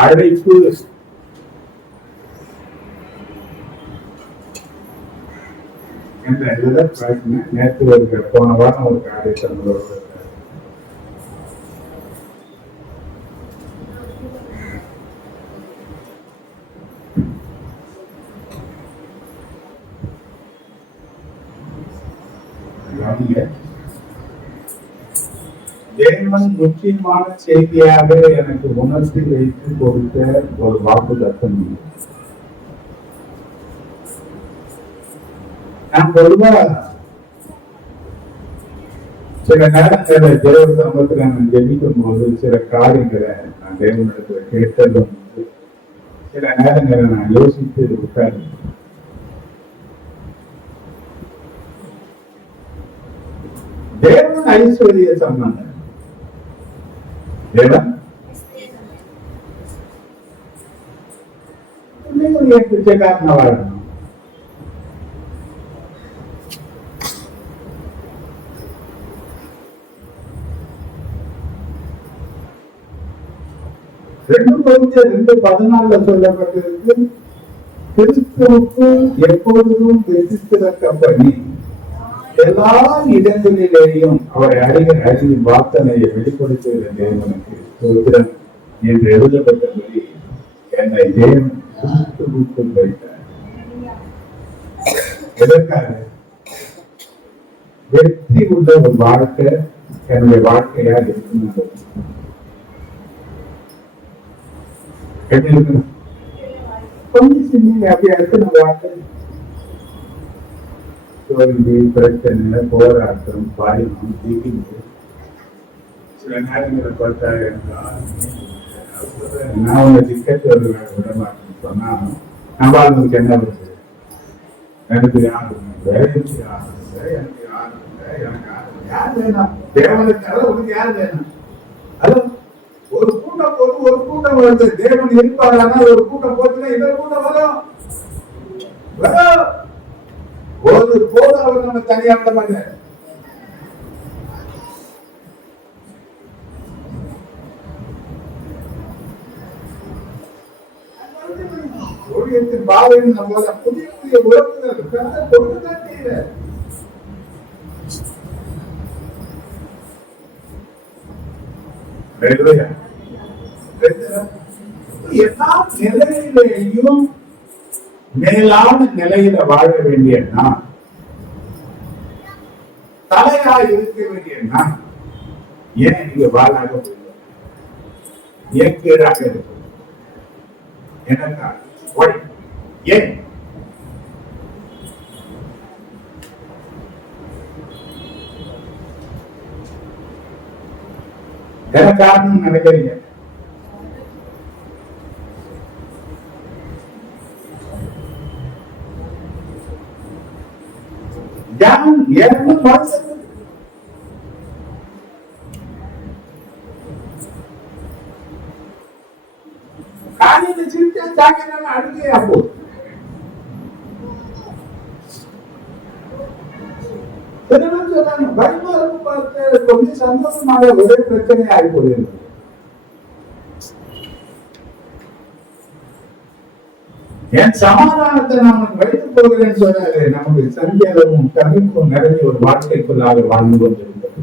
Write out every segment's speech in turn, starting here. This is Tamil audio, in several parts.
அழைப்பு என்ற இதில் பேசினேன். நேற்று ஒரு போன வாரம் ஒரு காரியத்தை தேவன் முக்கியமான செய்தியாக எனக்கு உணர்த்தி வைத்து கொடுத்த ஒரு வாக்கு தத்தம். நான் பொதுவா சில நேரங்களில் தேவ சமூகத்தில் நான் ஜெபிக்கும் போது சில காரியங்களை நான் தேவனிடத்துல கேட்டதும் சில நேரங்களை நான் யோசித்து விட்டாரு. தேவன் ஐஸ்வர்ய சொன்னாங்க. தேவன் பிச்சைக்காரன வாழணும். ரெண்டு 14 சொல்லப்பட்டிருக்கு. கிறிஸ்துவுக்கு எப்பொழுதும் வெற்றித்திறக்கப்படி எல்லா இடங்களிலேயும் அவரை அறிவின் வார்த்தனையை வெளிப்படுத்துகிற தேவனுக்கு சோத்திரம் என்று எழுதப்பட்டபடி என்னை தேவன் கிறிஸ்துவுக்குள் வைத்தார். எதற்காக? வெற்றி உள்ள ஒரு வாழ்க்கை என்னுடைய வாழ்க்கையா இருக்கணும். எப்படி இருக்கணும்? கொஞ்சம் சின்ன அப்படியா இருக்கு நம்ம வாழ்க்கை. தோல்வி, பிரச்சனை, போராட்டம், பாயம், தீங்கு. சில நேரங்களை பார்த்தா நான் உங்க டிக்கெட் விட மாட்டேன்னு சொன்னா நம்மளுக்கு என்ன வருது? எனக்கு யாரும் இல்லை, எனக்கு யாரும் இல்லை, எனக்கு யாரும் இல்லை, எனக்கு யார் வேணும்? தேவனுக்கு அளவுக்கு யார் வேணும்? அது ஒரு கூட்டம் போது ஒரு கூட்டம் வருது. தேவன் இருப்பாரானா ஒரு கூட்டம் போச்சுன்னா இன்னொரு கூட்டம் வரும். ஒரு போது அவர் நம்ம தனியா விட மாட்டார். ஊழியத்தின் பாதையில் நம்ம புதிய புதிய உறவுகள் கொடுக்கத்தான் செய்யல. எல்லா நிலையிலேயும் மேலான நிலையில வாழ வேண்டிய நான், தலையா இருக்க வேண்டிய நான் ஏன் இங்க வாழாக போயிடும்? ஏன் கீழாக இருக்கும்? எனக்கா? ஏன்? எனக்காரன்னு நினைக்கிறீங்க? காரியத்தை சிரிச்சா ஜாக்கிரதை அடுக்கையா போ. கொஞ்சம் சந்தோஷமாக ஒரே பிரச்சனை ஆகி போகுது. என் சமாதானத்தை நான் வைத்துக் கொள்கிறேன்னு சொன்னாரு. நமக்கு சங்கியாகவும் தவிர்ப்பும் நிறைய ஒரு வாழ்க்கைக்குள்ளாக வாழ்ந்து கொண்டிருந்தது.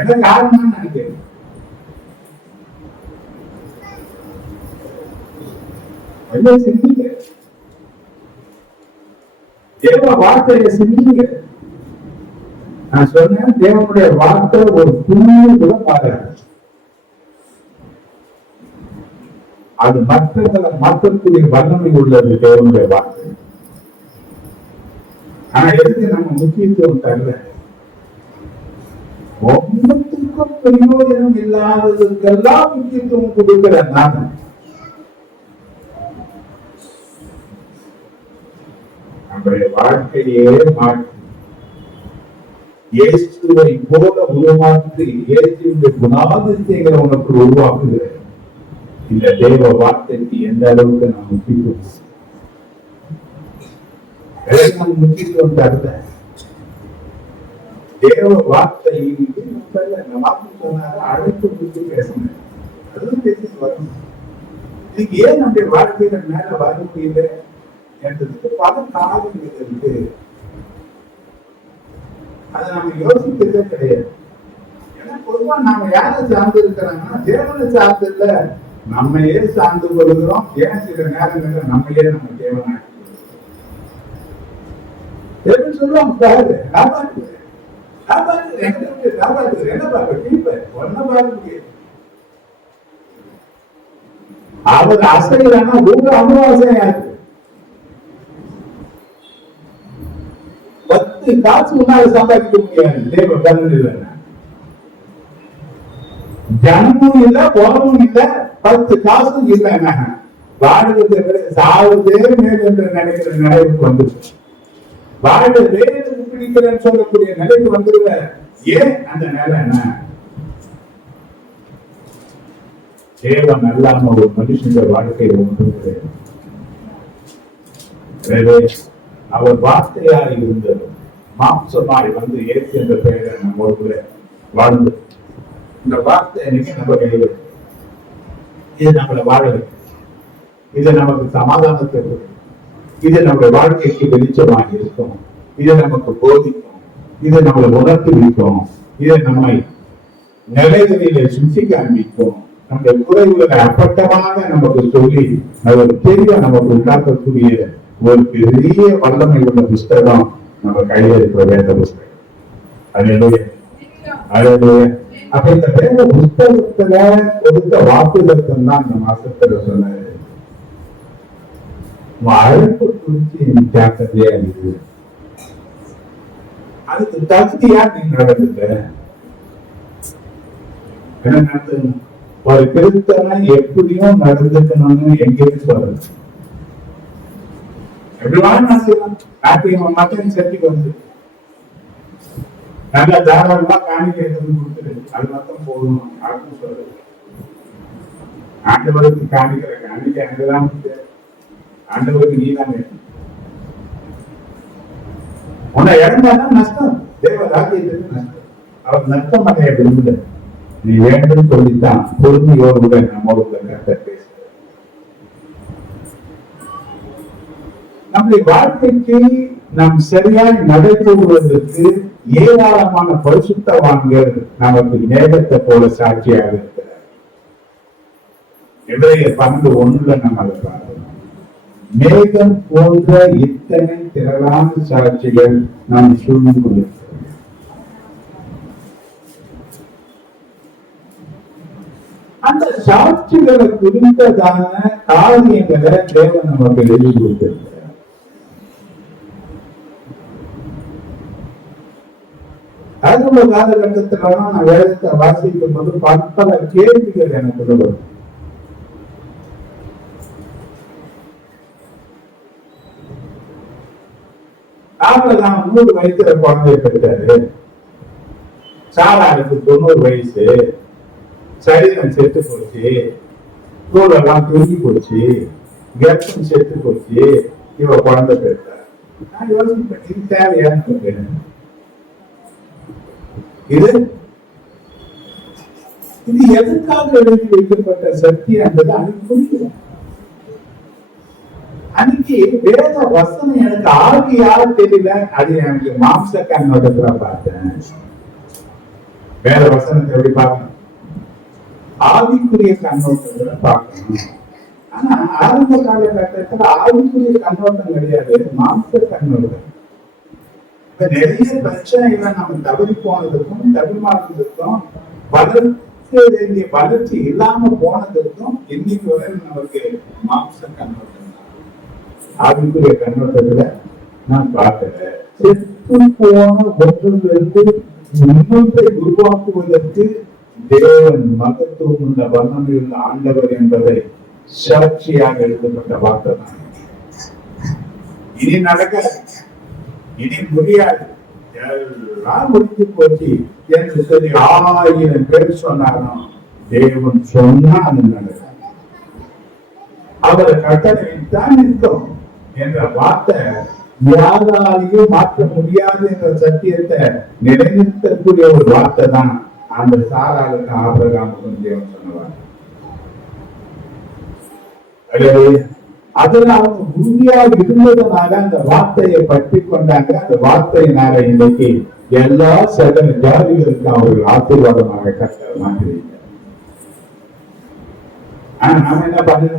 என்ன காரணம் நினைக்கிறேன்? சிந்திங்க, தேவ வார்த்தையை சிந்திங்க. நான் சொன்னேன், தேவனுடைய வார்த்தை ஒரு புண்ணிய கூட பாருங்க. அது மற்றங்களை மாற்றக்கூடிய வல்லமை உள்ளது தேவனுடைய வார்த்தை. ஆனா எதுக்கு நம்ம முக்கியத்துவம் தரல? ஒன்றுக்கும் பிரயோஜனம் இல்லாததுக்கெல்லாம் முக்கியத்துவம் கொடுக்கிற நான் நம்முடைய வாழ்க்கையே மாற்றி இயேசுவை போல உருவாக்கி இயேசுவின் குணாதிசயங்களை உனக்கு உருவாக்குகிற இந்த தேவ வார்த்தைக்கு எந்த அளவுக்கு நாம் முக்கியத்துவம் தரல? தேவ வார்த்தை சொன்னாரு, அழைப்பு குறித்து பேசணும். அதுவும் பேசிட்டு வரணும். இன்னைக்கு ஏன் நம்முடைய வாழ்க்கையில மேல வர முடியல என்றதுக்கு பல காரணங்கள் இருக்கு. அதை நம்ம யோசிக்கிறதே கிடையாது. ஏன்னா பொதுவா நாம யாரை சார்ந்து இருக்கிறாங்கன்னா தேவனை சார்ந்து இல்ல, நம்மையே சார்ந்து கொள்கிறோம். ஏன் சில நேரங்கள்ல நம்மையே நம்ம தேவனாக்கி தேவன் சொல்லுவாங்க, பாரு நான் பார்க்கிறேன், நான் பார்க்கிறேன், நான் பார்க்கிறேன், என்ன பார்க்க ஒன்ன பார்க்க முடியாது. அவர் அசைகிறான்னா ஒரு அமாவாசையா இருக்கு. 10 காசு முன்னாடி சம்பாதிக்க முடியாது. தேவ கல்வி இல்லைன்னா ஜனமும் இல்ல, போறவும் இல்ல, 10 காசும் இல்லைன்னா வாழ்வதற்கு சாவுதே மேல் என்று நினைக்கிற நிலைக்கு வந்துருச்சு. வாழ வேறு பிடிக்கிறேன்னு சொல்லக்கூடிய நிலைக்கு வந்துருவ. ஏன் அந்த நிலை என்ன? தேவன் அல்லாம ஒரு மனுஷங்க வாழ்க்கை ஒன்று. அவர் வார்த்தையாய் இருந்தது மாம்சமாய் வந்து ஏற்று என்ற பெயரை நம்ம வாழ்ந்து இந்த வார்த்தை எனக்கு நம்ம கையில் இது நம்மளை வாழ வைக்கும். இது நமக்கு சமாதானத்தை கொடுக்கும். இது நம்முடைய வாழ்க்கைக்கு வெளிச்சமாக இருக்கும். இது நமக்கு போதிக்கும். இது நம்மளை உணர்த்தி வைக்கும். இது நம்மை நிலைகளிலே சுற்றி காண்பிக்கும். நம்முடைய குறைவுகளை அப்பட்டமாக நமக்கு சொல்லி ஒரு பெரிய நமக்கு உண்டாக்கக்கூடிய ஒரு பெரிய வல்லமை உள்ள புஸ்தகம் நம்ம கையில இருக்கிற வேத புஸ்தகம். அப்ப இந்த வேத புஸ்தகத்துல கொடுத்த வாக்குதத்தம் தான் இந்த மாசத்துல சொன்னாரு. அழைப்பு குறித்து ஜாக்கிரதையா இருக்கு. அதுக்கு தகுதியா நீ நடந்துட்ட. என்ன நடந்து ஒரு கிறிஸ்தவன் எப்படியும் நடந்துக்கணும்னு எங்கேயும் சொல்றது. எப்படிவான் சர்ச்சைக்கு வந்து நல்ல தாராளமா காணிக்கிறது கொடுத்துரு, அது மட்டும் போதும் அப்படின்னு சொல்றது. ஆண்டவருக்கு காணிக்கிற காணிக்க எனக்குதான் ஆண்டவருக்கு நீதான் உன்னை இறந்தாதான் நஷ்டம். தேவ ராஜ்யத்துக்கு நஷ்டம். அவர் நஷ்டம் அடைய விரும்பல. நீ வேண்டும் சொல்லித்தான் பொறுமையோடு கூட நம்மோடு கருத்தை பேச. நம்முடைய வாழ்க்கைக்கு நாம் சரியாய் நடைபெறுவதற்கு ஏராளமான பரிசுத்தவான்கள் நமக்கு மேகத்தை போல சாட்சியாக இருக்கிறார். எபிரேயர் 12:1 நம்ம அதை பார்க்கிறோம். மேகம் போன்ற இத்தனை திரளான சாட்சிகள் நாம் சூழ்ந்து கொண்டிருக்கிறோம். அந்த சாட்சிகளை குறித்ததான காரியங்களை தேவன் நமக்கு எழுதி கொடுத்திருக்கிறார். அதுல காலகட்டத்துல நான் வேதத்தை வாசிக்கும் போது பல கேள்விகள் எனக்கு வரும். ஆபரகாம் 100 வயசுல குழந்தைய பெற்றாரு. சாராளுக்கு 90 வயசு. சரீரம் செத்து போச்சு, தோலெல்லாம் துருங்கி போச்சு, கர்ப்பம் செத்து போச்சு, இவ குழந்தை பெற்றார். நான் யோசிப்பேன், இது தேவையான்னு சொல்றேன். இது எதற்காக எழுதி வைக்கப்பட்ட சத்தியம் என்பது அன்னைக்கு புரியும். அன்னைக்கு வேத வசனம் எனக்கு ஆவியாக தெரியல, அது எனக்கு மாம்ச கண்ணோட்டத்துல பார்த்தேன். வேத வசனத்தை எப்படி பார்க்கணும்? ஆவிக்குரிய கண்ணோட்டத்துல பார்க்கணும். ஆனா ஆரம்ப காலகட்டத்துல ஆவிக்குரிய கண்ணோட்டம் கிடையாது, மாம்ச கண்ணோட்டம். நிறைய பிரச்சனைகளை நம்ம தவறி போனதுக்கும் தடுமாறுவதற்கும் வளர்க்க வேண்டிய வளர்ச்சி இல்லாம போனதற்கும் இன்னைக்கு வரை நமக்கு மாம்ச கண்ணோட்டம். ஆவிக்குரிய கண்ணோட்டத்துல நான் பார்க்கிறேன். செத்து போன ஒன்றிலிருந்து இன்னொன்றை உருவாக்குவதற்கு தேவன் மகத்துவம் உள்ள வல்லமையுள்ள ஆண்டவர் என்பதை சாட்சியாக எழுதப்பட்ட வார்த்தை தான். இனி நடக்க, இனி முடியாது, எல்லாம் முடித்து போச்சு என்று சொல்லி 1000 பேர் சொன்னாலும் தேவன் சொன்னா அது நடக்க. அவரை கட்டளை தான் இருக்கும் என்ற வார்த்தை யாராலையும் மாற்ற முடியாது என்ற சத்தியத்தை நிலைநிறுத்தக்கூடிய ஒரு வார்த்தை தான் அந்த சாராளுக்கு ஆபிரகாமுக்கும் தேவன் சொன்னவார். அதுல அவங்க உறுதியா இருந்ததுனால அந்த வார்த்தையை பற்றி கொண்டாங்க. அந்த வார்த்தையினால இன்னைக்கு எல்லா சகல ஜாதிகளுக்கும் அவர்கள் ஆசீர்வாதமாக கர்த்தர் மாற்றிருக்கிறார். ஆனா நாம என்ன பண்ணல?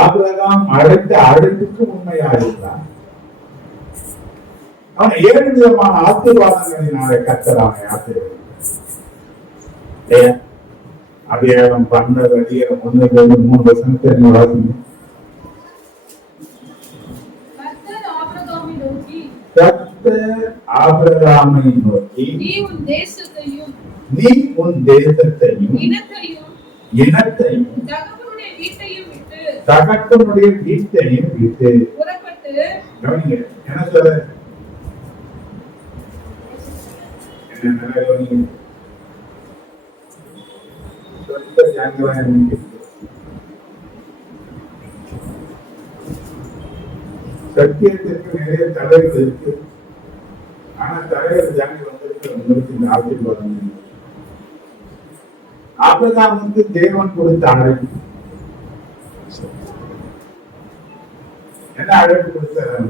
ஆபிரகாம் அழைத்த அழைப்புக்கு உண்மையா இருந்தான். அவன் 7 விதமான ஆசீர்வாதங்களினாலே கர்த்தர் அவனை ஆசீர்வதித்தார். அதிகாரம் 12:1-3 வசனத்தை வாசிங்க. கர்த்தர் ஆபிரகாமை நோக்கி, நீ உன் தேசத்தையும் இனத்தையும் தகப்பனுடைய வீட்டையும் விட்டு புறப்பட்டு, கவனிங்க என்ன சொல்ற, சத்தியத்திற்கு நிறைய தடைகள் இருக்கு. ஆனா தடைகள் ஜானி வந்திருக்கு. உங்களுக்கு இந்த ஆசீர்வாதம் ஆபிரகாமுக்கு தேவன் கொடுத்த அழைப்பு. என்ன அழைப்பு கொடுத்தார்?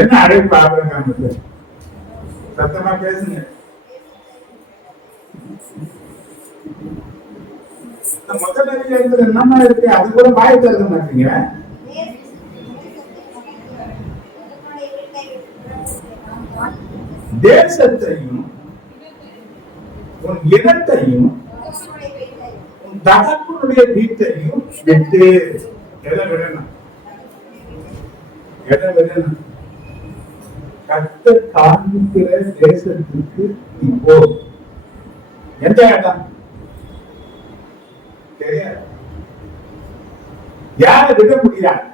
என்ன அழைப்பு ஆபிரகாமுக்கு? சத்தமா பேசுங்க. முதல் அதிகாரத்துல என்னமா இருக்கு? அது கூட வாய் திறக்க மாட்டீங்க. தேசத்தையும் உன் இனத்தையும் உன் தகப்பனுடைய வீட்டையும் விட்டு எதை விடணும்? கர்த்தர் காண்பிக்கிற தேசத்துக்கு இப்போ எந்த இடம் தெரியாது. யாரை விட முடியாது.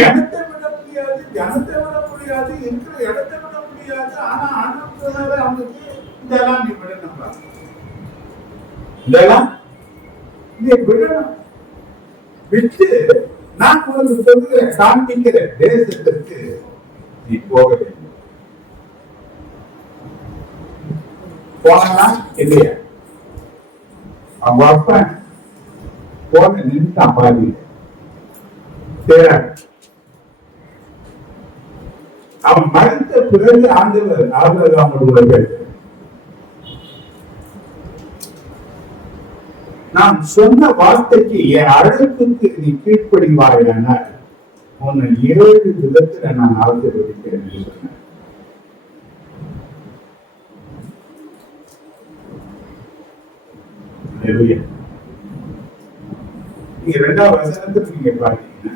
இடத்தை விட முடியாது, ஜனத்தை விட முடியாது, இருக்கிற இடத்தை விட முடியாது. ஆனா ஆண்டவர் அவனுக்கு இதெல்லாம் நீ விடணும், இதெல்லாம் நீ விடணும். விட்டு நான் உனக்கு சொல்லுகிறேன், காண்பிக்கிற தேசத்திற்கு நீ போக வேண்டும். போனா இல்லையா? அவங்க அப்பன் போன நின்றுட்டான் பாதி. அவன் மறைத்த பிறகு ஆண்டவர் ஆபிரகாமோடு நான் சொன்ன வார்த்தைக்கு என் அழைப்புக்கு நீ கீழ்ப்படிவாயானால் உன்னை 7 விதத்துல நான் ஆசீர்வதிக்கிறேன் என்று சொன்னேன். நீங்க 2வது வசனத்துக்கு நீங்க பாத்தீங்கன்னா,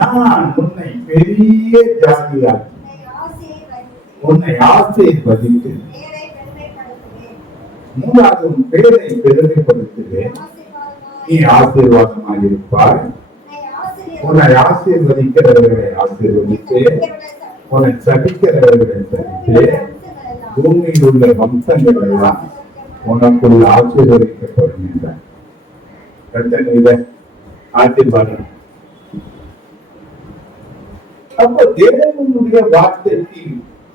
நான் உன்னை பெரிய ஜாதியாக்கி உன்னை ஆசீர்வதித்து 3வது உன் பேரை பெருமைப்படுத்துவேன். நீ ஆசீர்வாதமாக இருப்பாய். உன்னை ஆசீர்வதிக்கிறவர்களை ஆசீர்வதித்து உன்னை சபிக்கிறவர்களை சபித்து பூமியில் உள்ள வம்சங்கள் எல்லாம் உனக்குள்ள ஆசீர்வதிக்கப்படும் என்றார். ஆசீர்வாதம். அப்போ தேவனுடைய வார்த்தைக்கு,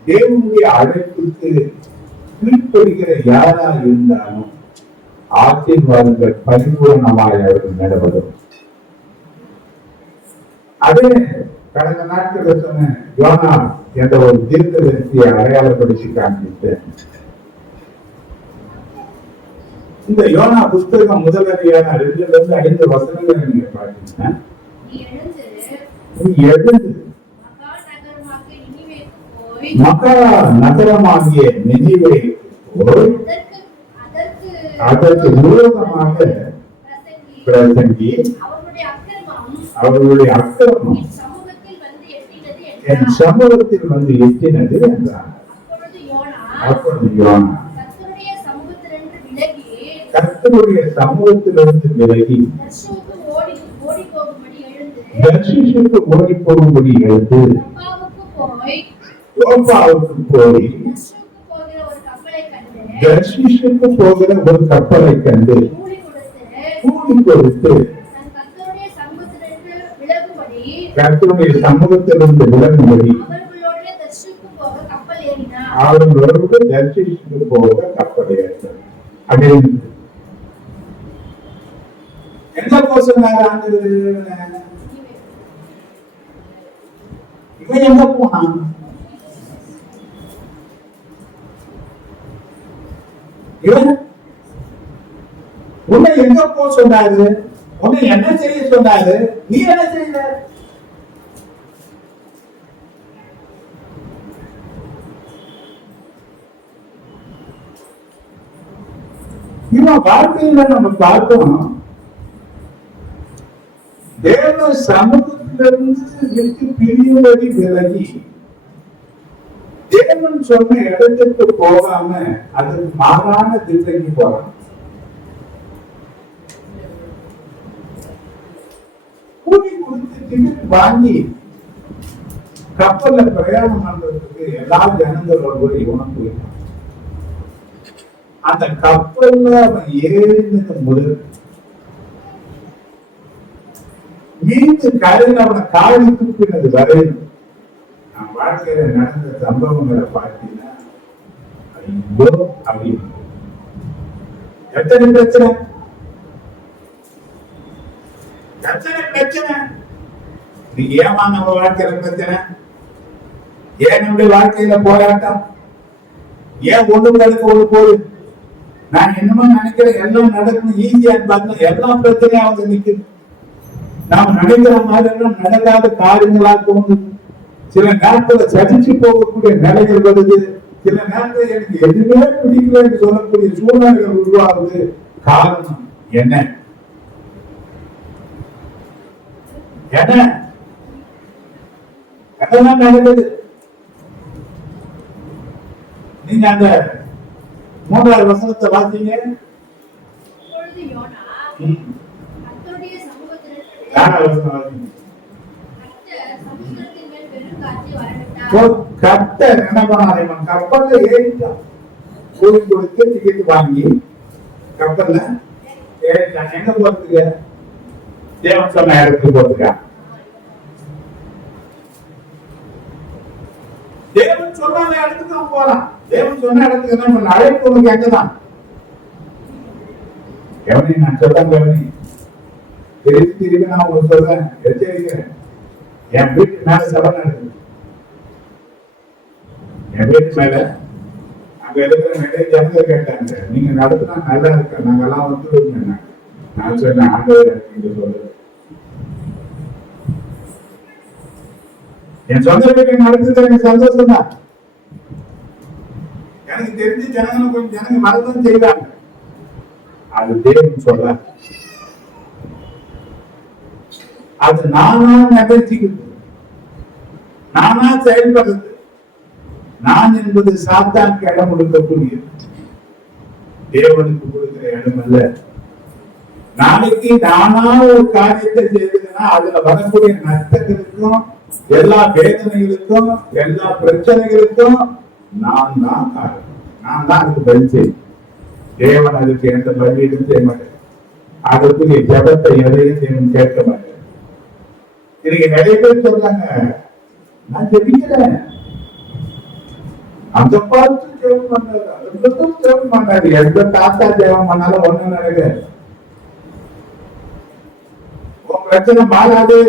தேவனுடைய அழைப்புக்கு கீழ்ப்படுகிற யாரா இருந்தாலும் ஆசீர்வாதங்கள் பரிபூர்ணமாய் அவர்கள் நடவடும். அதே கடந்த நாட்களில் சொன்ன யோனா என்ற ஒரு தீர்க்கதரிசியை அடையாளப்படுத்தி காண்பித்தேன். இந்த யோனா புஸ்தகம் முதல் அதிகாரம் 2-5 வசனங்களை நீங்க பாத்தீங்கன்னா, எழுந்து மக்கா நகரமாகிய நினிவே போய் அதற்கு விரோதமாக பிரசங்கி அவர்களுடைய அக்கிரமம் என் சமூகத்தில் வந்து எட்டினது என்றார். அப்பொழுது யோனா கர்த்தருடைய சமூகத்திலிருந்து விலகி தர்ஷீசுக்கு ஓடி போகும்படி எழுந்து யோப்பாவுக்கு போய் தர்ஷிஷுக்கு போகிற ஒரு கப்பலை கண்டு கூலி கொடுத்து கர்த்தருடைய சமூகத்திலிருந்து விலகும்படி அவர்களோடு தர்ஷிஷுக்கு போக கப்பல் ஏறினார். அப்படின்னு எங்க போக சொன்னார் ஆண்டவர்? இவன் எங்க போனான்? இவன் உன்னை எங்க போக சொன்னாரு? உன்னை என்ன செய்ய சொன்னாரு? நீ என்ன செய்த? இவன் வாழ்க்கையில நம்ம பார்த்தோம், தேவ சமூகத்திலிருந்து விட்டு பிரியும்படி விலகி தேவன் சொன்ன இடத்திற்கு போகாம அதுக்கு மாறான திசைக்கு போறான். கூலி கொடுத்து டிக்கெட் வாங்கி கப்பல்ல பிரயாணம் பண்றதுக்கு எல்லா ஜனங்களோட இவனும் போயிட்டான். அந்த கப்பல்ல அவன் ஏறினது முதல் மீண்டு கரையில் அவனை காலி தூக்கினது வரையும் நான் வாழ்க்கையில நடந்த சம்பவங்களை பார்த்தீங்கன்னா ஐயோ அப்படின்னு எத்தனை பிரச்சனை பிரச்சனை. நீ ஏமா நம்ம வாழ்க்கையில பிரச்சனை? ஏன் நம்முடைய வாழ்க்கையில போராட்டம்? ஏன் ஒண்ணுங்களுக்கு ஒண்ணு போகுது? நான் என்னமோ நினைக்கிறேன் எல்லாம் நடக்கணும் ஈஸியா பார்த்தா எல்லா பிரச்சனையும் அவங்க நிக்குது. நாம் நினைக்கிற மாதிரி எல்லாம் நடக்காத காரியங்களா தோணுது. சில நேரத்துல சதிச்சு போகக்கூடிய நிலைகள் வருது. சில நேரத்துல எனக்கு எதுவுமே பிடிக்கல என்று சொல்லக்கூடிய சூழ்நிலைகள் உருவாகுது. காரணம் என்ன? அதெல்லாம் நடக்குது. நீங்க அந்த 3வது வசனத்தை வாசிங்க. கர்த்தர் என்ன பண்ணாரு? கப்பல்ல ஏறிட்டான். கூலி கொடுத்து டிக்கெட் வாங்கி கப்பல்ல ஏறிட்டான். எங்க போறதுக்கு? தேவன் சொன்ன இடத்துக்கு போறதுக்கா? தேவன் சொன்ன இடத்துக்கு அவன் போறான். தேவன் சொன்ன இடத்துக்கு என்ன பண்ண? அழைப்பு உனக்கு எங்கதான்? கவனி, நான் சொல்றேன் கவனி. திருப்பி நான் உங்களுக்கு சொல்றேன், எச்சரிக்கிறேன். என் வீட்டு மேல சபை நடக்குது. என் வீட்டு மேல அங்க இருக்கிற நிறைய ஜனங்க கேட்டாங்க, நீங்க நடத்தினா நல்லா இருக்க, நாங்கெல்லாம் வந்து நான் சொன்னேன் ஆண்டவர் நீங்க சொல்றது. என் சொந்த வீட்டை நடத்துறது எனக்கு சந்தோஷம் தான். எனக்கு தெரிஞ்ச ஜனங்க கொஞ்சம் ஜனங்க மறந்தும் செய்வாங்க. அது தேவன் சொல்ற, அது நானா நிகழ்ச்சிக்கிறது, நானா செயல்படுறது. நான் என்பது சாத்தானுக்கு இடம் கொடுக்கக்கூடியது, தேவனுக்கு கொடுக்கிற இடம் அல்ல. நாளைக்கு நானா ஒரு காரியத்தை செய்ததுன்னா அதுல வரக்கூடிய நஷ்டங்களுக்கும் எல்லா வேதனைகளுக்கும் எல்லா பிரச்சனைகளுக்கும் நான் தான் காரணம். நான் தான் அதுக்கு பதில் செய்யும். தேவன் அதுக்கு எந்த பதிலீடும் செய்ய மாட்டேன். அதுக்குரிய ஜபத்தை எதையும் தேவன் கேட்க மாட்டேன். இன்னைக்கு நிறைய பேர் சொல்றாங்க, நான் ஜெபிக்கிறேன், அந்த பார்த்து ஜெபம் பண்ணாரு, அதுக்கும் ஜெபம் பண்ணாரு. எந்த தாத்தா ஜெபம் பண்ணாலும் ஒண்ணு நடக்காது. உன் பிரச்சனை மாறாது,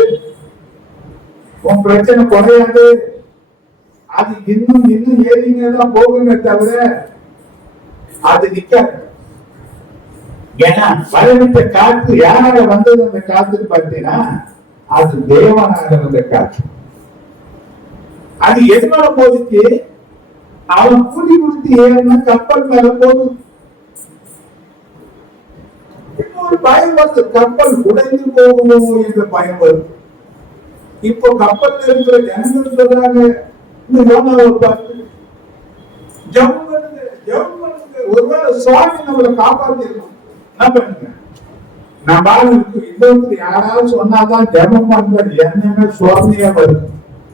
உன் பிரச்சனை குறையாது. அது இன்னும் இன்னும் ஏறிங்கதான் போகுமே தவிர அது நிக்காது. ஏன்னா வரவிட்ட காற்று யாரால வந்தது? அந்த காத்துன்னு பார்த்தீங்கன்னா அது தேவனாக வந்த காற்று. அது எதனால போதுச்சு? அவன் கூலி கொடுத்து ஏறின கப்பல் மேல போகுது. இன்னொரு பயம் வருது, கப்பல் உடைந்து போகுமோ என்ற பயம் வருது. இப்போ கப்பல் இருக்கிற ஜனங்கள் சொல்றாங்க, இந்த யோனாவை பார்த்து ஜெபம் பண்ணுங்க, ஜெபம் பண்ணுங்க, ஒருவேளை சுவாமி நம்மளை காப்பாத்திருக்கோம். என்ன பண்ணுங்க? நம்ம ஆளுக்கு இன்னொருத்தர் யாராவது சொன்னாதான் ஜெபம் பண்ற எண்ணமே சுவாமியா வருது.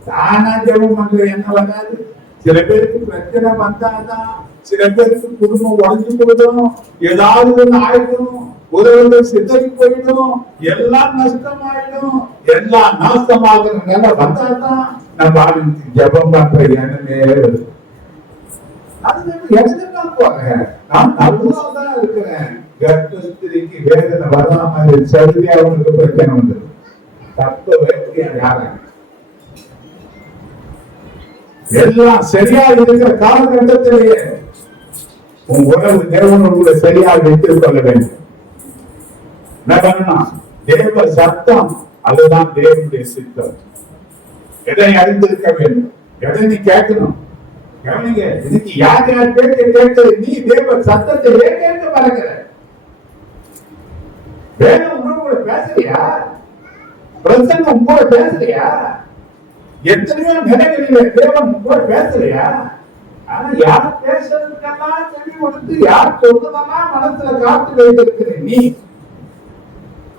தானா ஜெபம் பண்ற எண்ணம் வராது. சில பேருக்கு பிரச்சனை வந்தாதான் சில பேருக்கு குடும்பம் உடஞ்சு போயிடும், ஏதாவது ஒண்ணு ஆயிடும், உறவுகள் சிதறி போயிடும், எல்லாம் நஷ்டமாயிடும். எல்லாம் நாசமாகிற நிலை வந்தாதான் நம்ம ஆளுக்கு ஜபம் பண்ற எண்ணமே வருது. அது எதுதான் போறேன், நான் நல்லாதான் இருக்கிறேன். கர்ப்பஸ்திரிக்கு வேதனை வராம சரி அவனுக்கு பிரச்சனை வந்தது. தப்ப வேண்டிய யாரும் எல்லாம் சரியா இருக்கிற காலகட்டத்திலேயே உன் உறவு தேவனோடு சரியா வைத்துக் கொள்ள வேண்டும். என்ன பண்ணணும்? தேவ சத்தம், அதுதான் தேவனுடைய சித்தம். எதை அறிந்திருக்க வேண்டும், எதை நீ கேட்கணும். கவனிங்க, இதுக்கு யார் யார் கேட்க நீ தேவ சத்தத்தை கேட்க மறக்கிற. வேணும் உங்களோட பேசலையா? பிரசங்கம் உங்களோட பேசலையா? எத்தனையோ நிலைகளில் தேவன் கூட பேசலையா? ஆனா யார் பேசுறதுக்கெல்லாம் செவி கொடுத்து யார் சொல்றதெல்லாம் மனசுல காத்து வைத்திருக்கிற நீ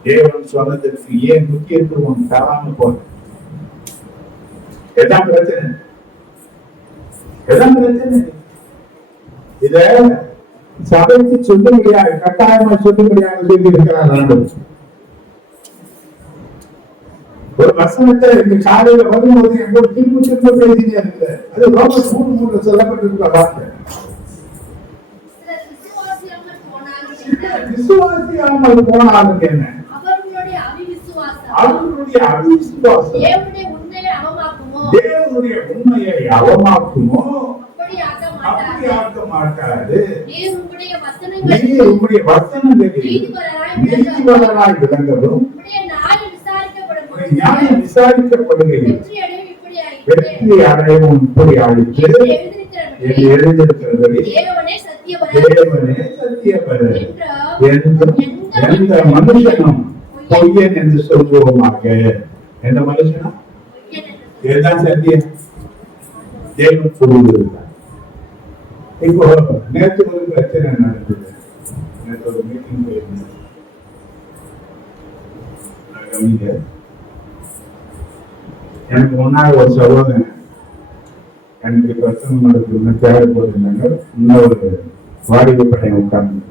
தேவன் சொன்னதற்கு ஏன் முக்கியத்துவம் தராம போற? எல்லாம் பிரச்சனை, எல்லாம் பிரச்சனை. இத சபைக்கு சொல்ல முடியாது, கட்டாயமா சொல்ல முடியாது சொல்லி இருக்கிறார். ஒரு வசனத்தை இந்த காலையில வரும்போது எங்கோ திரும்ப திரும்ப பேசினே இருக்கு. அது ரோமர் 3:3 சொல்லப்பட்டிருக்கிற வார்த்தை. விசுவாசியாமல் போனாலும் என்ன? அவர்களுடைய அவிசுவாசம் தேவனுடைய உண்மையை அவமாக்குமோ? அப்படி ஆக்க மாட்டாது. நீர் உம்முடைய வசனங்களில் நீதிபரராய் விளங்கவும் நியாயம் விசாரிக்கப்படுகையில் வெற்றி அடையவும் இப்படி ஆயிற்று என்று எழுதியிருக்கிறபடி தேவனே சத்தியபரர் என்றும் எந்த மனுஷனும் பொய்யன் என்று சொல்லுவோமாக. எந்த மனுஷனும் இதுதான் சத்தியம், தேவன் சொல்லுகிறார். இப்போ நேற்று ஒரு பிரச்சனை நடந்தது. நேற்று ஒரு மீட்டிங் போயிருந்தேன். எனக்கு முன்னாடி ஒரு சகோதரன் எனக்கு பிரச்சனை தேவை போட்டிருந்தாங்க. இன்னொரு வாடிக்கை பையன் உட்கார்ந்து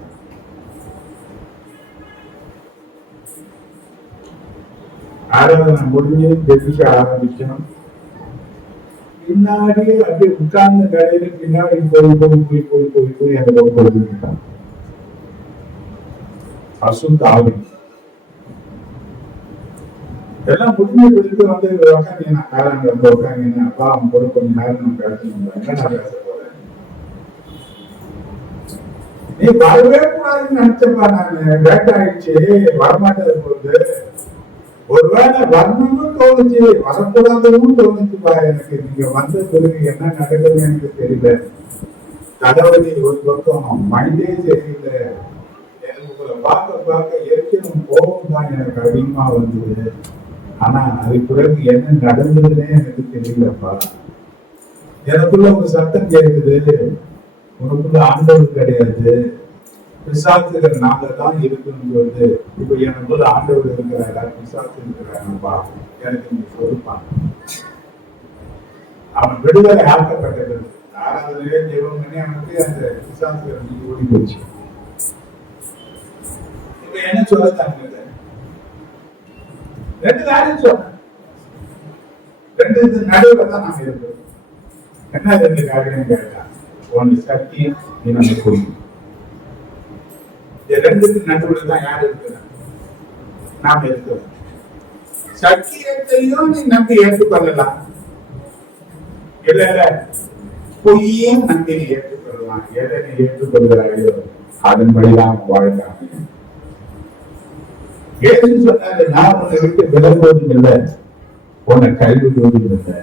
ஆராதனை முடிஞ்சு ஜெபிக்க ஆரம்பிச்சோம். பின்னாடி அப்படியே உட்கார்ந்த கடையில பின்னாடி போய் அந்த கொடுத்துட்டான். அசுத்த ஆவி எல்லாம் முடிஞ்சு பிடித்து வந்து உட்காந்தீங்கன்னா காரணம் வந்து உட்காந்தீங்கன்னா அப்பா அவன் கூட கொஞ்ச நேரம் நம்ம பேசணும். என்ன நான் பேச போறேன், நீ வரவே கூடாதுன்னு நினைச்சப்பா. நான் லேட் ஆயிடுச்சு, வரமாட்டது போகுது. ஒருவேளை வரணும்னு தோணுச்சு, வரக்கூடாதுன்னு தோணுச்சுப்பா எனக்கு. நீங்க வந்த பிறகு என்ன நடக்குதுன்னு எனக்கு தெரியல. தலைவலி ஒரு பக்கம், மைண்டே தெரியல. எனக்கு உங்களை பார்க்க ஏற்கனவே கோபம் தான் எனக்கு அதிகமா வந்தது. ஆனா அதுக்கு பிறகு என்ன நடந்ததுன்னே எனக்கு தெரியலப்பா. எனக்குள்ள ஒரு சத்தம் கேட்குது, உனக்குள்ள ஆண்டவர் கிடையாது, பிசாசுகள் நாங்க தான் இருக்குன்னு. இப்ப எனக்குள்ள ஆண்டவர் இருக்கிறாரா, பிசாசு இருக்கிறாங்கப்பா, எனக்கு நீங்க சொல்லுப்பாங்க. அவன் விடுதலை ஆக்கப்பட்டது. ஆராதனையே தெய்வம் பண்ணி அவனுக்கு அந்த பிசாசுகள் நீங்க ஓடி போச்சு. இப்ப என்ன சொல்லத்தாங்க? ரெண்டு காரியம் சொன்னேன், ரெண்டு நடுவில் தான் நாங்க இருக்கோம். என்ன ரெண்டு காரியம் கேட்டா, ஒன்று சத்தியம், இன்னொன்று பொய். இந்த ரெண்டுக்கு நடுவில் தான் யாரு இருக்கிறாங்க? நாம இருக்கிறோம். சத்தியத்தையும் நீ நம்பி ஏற்றுக்கொள்ளலாம், இல்ல பொய்யும் நம்பி நீ ஏற்றுக்கொள்ளலாம். எதை நீ ஏற்றுக்கொள்கிறாயோ அதன்படிதான் வாழ்க்கை. ஏற்று சொன்னாரு, நான் உன்னை விட்டு விலகுவதும் இல்லை, உன்னை கைவிடுவதும் இல்லை.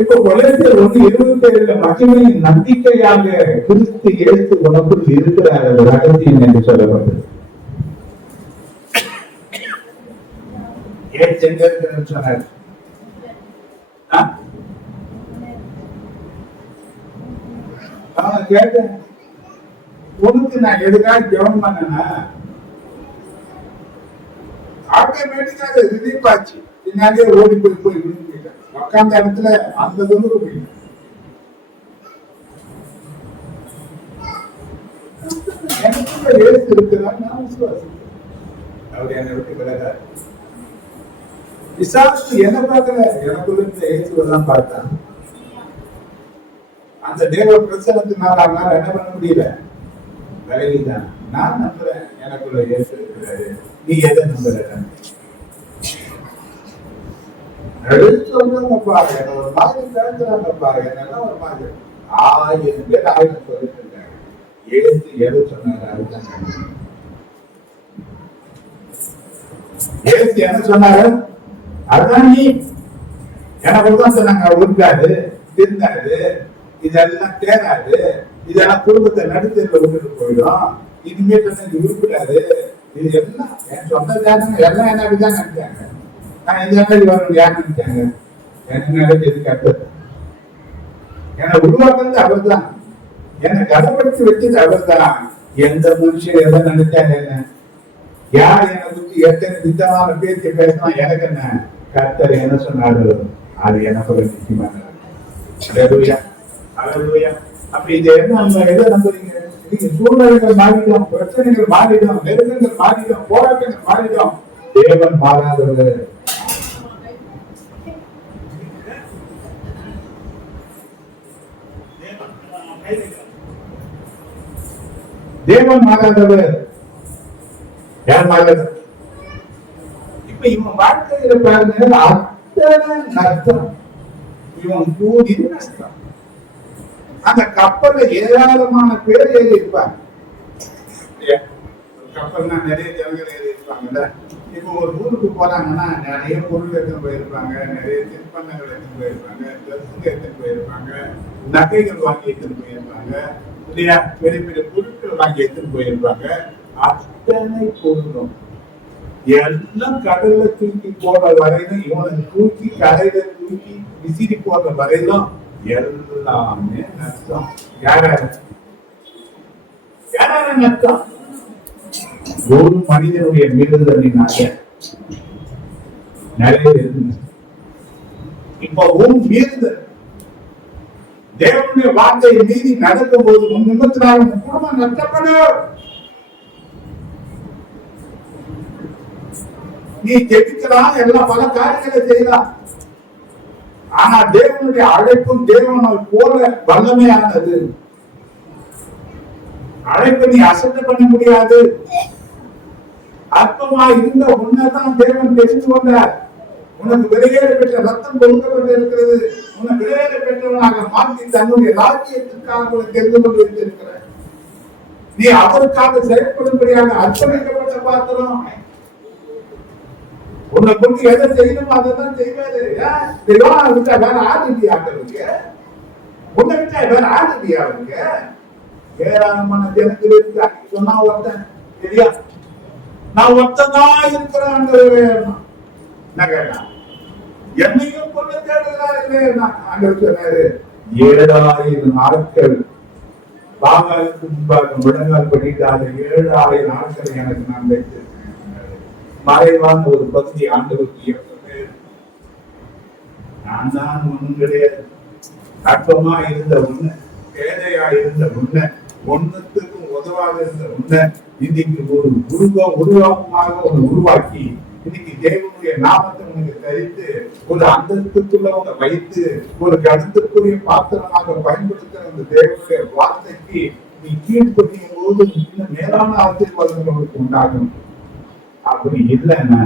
இப்ப கொலைகள் 1:27 மகிமையின் நம்பிக்கையாக கிறிஸ்து இயேசு உனக்குள் இருக்கிறார் ரகசியம் என்று சொல்லப்பட்டது. ஏன் சொன்னார்? கேட்டேன், உனக்கு நான் எதுக்காக ஜெபம் பண்ணேன்னா ஆட்டோமேட்டிக்காக ரிலீஃப் ஆச்சு. பின்னாடியே ஓடி போய் விழுந்துட்டேன். உட்கார்ந்த இடத்துல அந்த தூரம் போயிட்டேன். இயேசு இருக்கிறார், நான் விசுவாசிக்கிறேன். அவர் என்னை விட்டு விலகார். பிசாசு என்ன பார்க்கல, எனக்குள்ள இந்த இயேசுவதான் பார்த்தான். அந்த தேவ பிரசனத்தினால் அவனால் என்ன பண்ண முடியல, விலகிதான். நான் நம்புறேன் எனக்குள்ள இயேசு இருக்கிறாரு, நீ எதை நம்புற? பாரு, என்ன ஒரு மாதிரி பேசுறாங்க பாரு, என்னெல்லாம் ஒரு மாதிரி 1000 பேர் 1000 சொல்லிட்டு இருக்காங்க. எழுத்து எது சொன்னாரு, அதுதான் எழுத்து என்ன சொன்னாரு, அதுதான் நீ எனக்கு தான் சொன்னாங்க. உருக்காது, திருந்தாது, இதெல்லாம் தேராது, இதெல்லாம் குடும்பத்தை நடுத்தல விட்டுட்டு போயிடும், இனிமேட்டு இது உருப்பிடாது, இது எல்லாம் என் சொந்த ஜாதகம் எல்லாம் என்ன அப்படிதான் நினைச்சாங்க. நான் இந்த மாதிரி யார் நினைச்சாங்க, எனக்கு நடந்தது கட்டது. என்னை உருவாக்குறது அவர் தான், என்னை கதப்படுத்தி வச்சது அவர் தான். எந்த மனுஷன் எதை நினைச்சாங்க என்ன, யார் என்னை பத்தி எத்தனை திட்டமான பேச்சு பேசலாம், எனக்கு என்ன, கர்த்தர் என்ன சொன்னாரு அது எனக்கு ஒரு நிச்சயமான. அப்படி இது என்ன நம்ம எதை நம்புறீங்க? நீங்க சூழ்நிலைகள் மாறிடும், பிரச்சனைகள் மாறிடும், நெருக்கங்கள் மாறிடும், போராட்டங்கள் மாறிடும், தேவன் மாறாதவர். தேவன் மாறாதவர். யார் மாறாதவர்? இப்ப இவன் வாழ்க்கையில பாருங்க, அத்தனை நஷ்டம், இவன் கூடி நஷ்டம். அந்த கப்பல்ல ஏராளமான பேர் ஏறி இருப்பாங்க. கப்பல்னா நிறைய ஜனங்கள் ஏறி இருப்பாங்கல்ல. இப்போ ஒரு ஊருக்கு போறாங்கன்னா நிறைய பொருள் எடுத்துன்னு போயிருப்பாங்க, நிறைய தின்பண்டங்கள் எடுத்துன்னு போயிருப்பாங்க, ட்ரெஸ்ஸுங்க எடுத்துன்னு போயிருப்பாங்க, நகைகள் வாங்கி எடுத்துன்னு போயிருப்பாங்க, இல்லையா, பெரிய பெரிய பொருட்கள் வாங்கி எடுத்துன்னு போயிருப்பாங்க. அத்தனை பொருளும் எல்லாம் கடல்ல தூக்கி போடுற வரையிலும், இவனை தூக்கி கரையில தூக்கி விசிறி போடுற வரையிலும் எல்லாமே நஷ்டம். யாராரு நஷ்டம்? ஒரு மனிதனுடைய மீறுதலினால நிறைய இருக்கு. இப்ப உன் மீறுதல் தேவனுடைய வார்த்தையை மீறி நடக்கும் போது உன் நிமித்தமாக உன் குடும்பம் நஷ்டப்படும். நீ ஜெபிக்கலாம், எல்லாம் பல காரியங்களை செய்யலாம், ஆனா தேவனுடைய அழைப்பும் தேவனை போல வல்லமையானது. அழைப்பை நீ அசட்டை பண்ண முடியாது. அற்பமா இருந்த உன்னைதான் தேவன் தெரிந்து கொண்டார். உனக்கு விலையேற பெற்ற ரத்தம் கொடுக்கப்பட்டு இருக்கிறது. உனக்கு விலையேற பெற்றவனாக மாற்றி தன்னுடைய ராஜ்யத்திற்காக உனக்கு தெரிந்து கொண்டு வைத்திருக்கிறார். நீ அவருக்காக செயல்படும்படியாக அர்ப்பணிக்கப்பட்ட பாத்திரம். உன்னை கொண்டு எதை செய்யணுமோ அதை தான் செய்வாரு. விட்டா வேற ஆளுநி ஆட்டவங்க, உன்னை விட்டா வேற ஆளுநி அவங்க. ஏராளமான ஜனத்தில் இருக்காங்க. சொன்னா ஒருத்தன் சரியா, நான் ஒருத்ததான் இருக்கிறேன். என்ன கேட்டான், என்னையும் கொண்டு தேடுகிறாரு. ஆண்டவர் சொன்னாரு, 7000 நாட்கள் பாகாலுக்கு முன்பாக முழங்கால் பண்ணிட்டாரு. 7000 நாட்கள் எனக்கு நான் வைத்திருக்கேன். மறைவான ஒரு பகுதி ஆண்டவருக்கு நான் தான் ஒன்றும் கிடையாது. அற்பமா இருந்த உன்னை, பேதையா இருந்த உன்னை, ஒன்னுத்துக்கும் உதவாக இருந்த உன்னை இன்னைக்கு ஒரு உருவமாக ஒன்று உருவாக்கி இன்னைக்கு தேவனுடைய நாமத்தை உனக்கு தரித்து ஒரு அந்தஸ்துக்குள்ள வைத்து ஒரு கருத்துக்குரிய பாத்திரமாக பயன்படுத்துகிற அந்த தேவனுடைய வார்த்தைக்கு நீ கீழ்படியும் போது இன்னும் மேலான ஆசீர்வாதங்கள் உனக்கு உண்டாகும். அப்படி இல்லைன்னா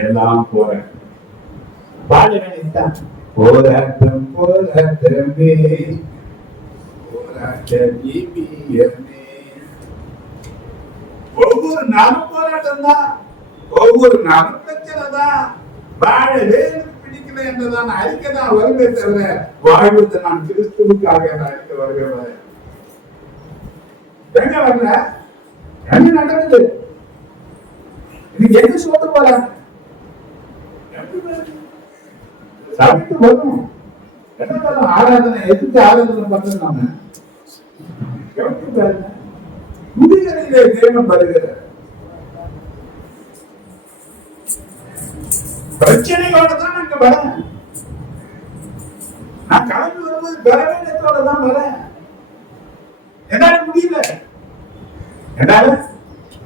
எல்லாம் போறேன் போராட்டம் போராட்டமே ஒவ்வொரு நாளும் போராட்டம் தான், ஒவ்வொரு நாளும் பிரச்சனை தான். வாழவே பிடிக்கல என்றதான் அறிக்கை தான் வருவே தவிர வாழ்வது நான் கிறிஸ்துவுக்காக அறிக்கை வருவே எங்க வரல. என்ன நடக்குது? இன்னைக்கு எங்க சொல்ல போறாங்க? சபைக்கு வரணும். என்ன ஆராதனை எதுக்கு ஆராதனை பண்றது? நாம எப்படி பாருங்க, குடிகளிலே தேவன் வருகிறார். பிரச்சனையோட தான் நாங்க வரேன். நான் கிளம்பி வரும்போது பலவீனத்தோட தான் வரேன். என்னால முடியல. என்னால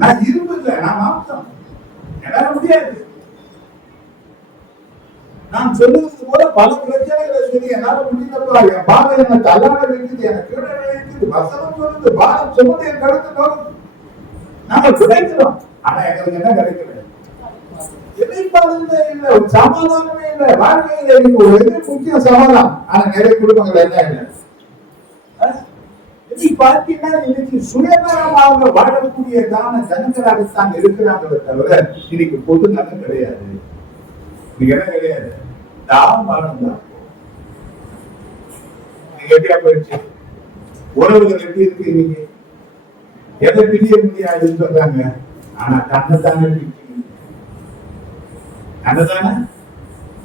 நான் இரும்பு இல்லை, நான் மாம்சம், என்னால முடியாது. நான் சொல்லுவது போல பல பிரச்சனைகளை சொல்லி என்னால முடியலப்பா, என் பாதை என்ன தள்ளாட இருக்குது, எனக்கு கீழே இருக்குது, வசனம் சொல்லுது, பாரம் சொல்லுது, என் கருத்து போகுது. நாங்கள் கிடைக்கிறோம், ஆனா எங்களுக்கு என்ன கிடைக்கல? இணைப்பாளர்களே இல்லை, ஒரு சமாதானமே இல்லை. வாழ்க்கையில இன்னைக்கு ஒரு முக்கிய சமாதானம், ஆனா நிறைய குடும்பங்கள் என்ன இல்லை. பார்த்தீங்கன்னா இன்னைக்கு சுயநலமாக வாழக்கூடியதான ஜனங்களாகத்தான் இருக்கிறாங்களே தவிர இன்னைக்கு பொது நலம் கிடையாது. இன்னைக்கு என்ன கிடையாது, தாமரம் தான். நீங்க எப்படியா போயிடுச்சு, உறவுகள் எப்படி இருக்கு இன்னைக்கு, எதை பிரிய முடியாதுன்னு சொல்றாங்க. ஆனா தன்னைத்தானே தன்னைத்தானே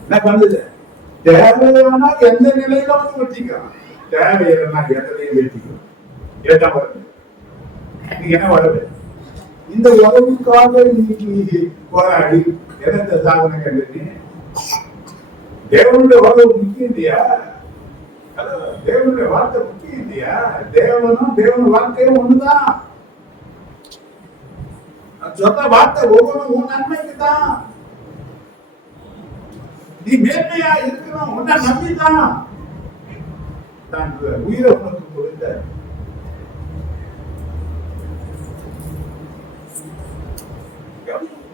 என்ன பண்ணுது, தேவையான எந்த நிலையில வந்து வெட்டிக்கலாம், தேவையில்லைன்னா எதையும் வெட்டிக்கலாம். ஏற்றம் வருது, நீங்க என்ன வருது, இந்த உறவுக்காக இன்னைக்கு போராடி எந்த சாதனை கண்டு தேவனுடைய உறவு முக்கியம் இல்லையா? தேவனுடைய வார்த்தை முக்கியம் இல்லையா? தேவனும் தேவன் வார்த்தையும் ஒண்ணுதான். சொன்ன வார்த்தை ஒவ்வொன்றும் உன் நன்மைக்கு தான். நீ மேன்மையா இருக்கணும், உன்னை நம்பிதான் உயிரை உனக்கு கொடுத்த.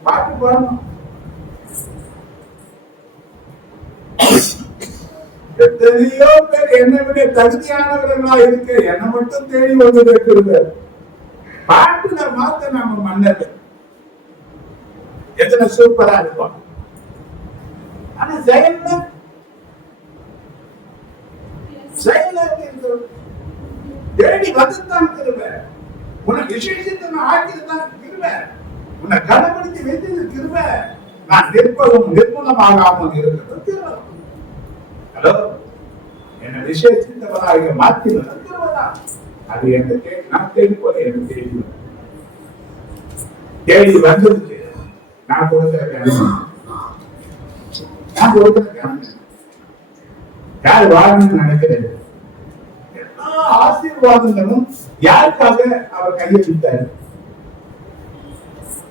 பாட்டு பாடணும். எத்தனையோ பேர் என்னை விட தகுதியானவர்களா இருக்க என்னை மட்டும் தேடி வந்து இருக்கிறது. பாட்டுல மாத்த நம்ம மன்னர் எத்தனை சூப்பரா இருப்பான், ஆனா செயல்ல தேடி வந்துதான் திரும்ப உன்னை விசேஷத்தை ஆக்கிதான் திரும்ப உன்னை கனப்படுத்தி வைத்தது திரும்ப நான் நிற்பதும் நிர்மூலமாகாமல் இருக்கிறது திரும்ப. ஹலோ, என்ன விசேஷித்தவராக மாற்றினது திரும்பதான். அது என்ன நான் தேடி போல எனக்கு தேடி தேடி வந்ததுக்கு நான் கொடுக்கிறேன். நான் கொடுக்கிறேன் யார் வாழணும்னு நினைக்கிறேன். எல்லா ஆசீர்வாதங்களும் யாருக்காக அவர் கையெழுத்தாரு.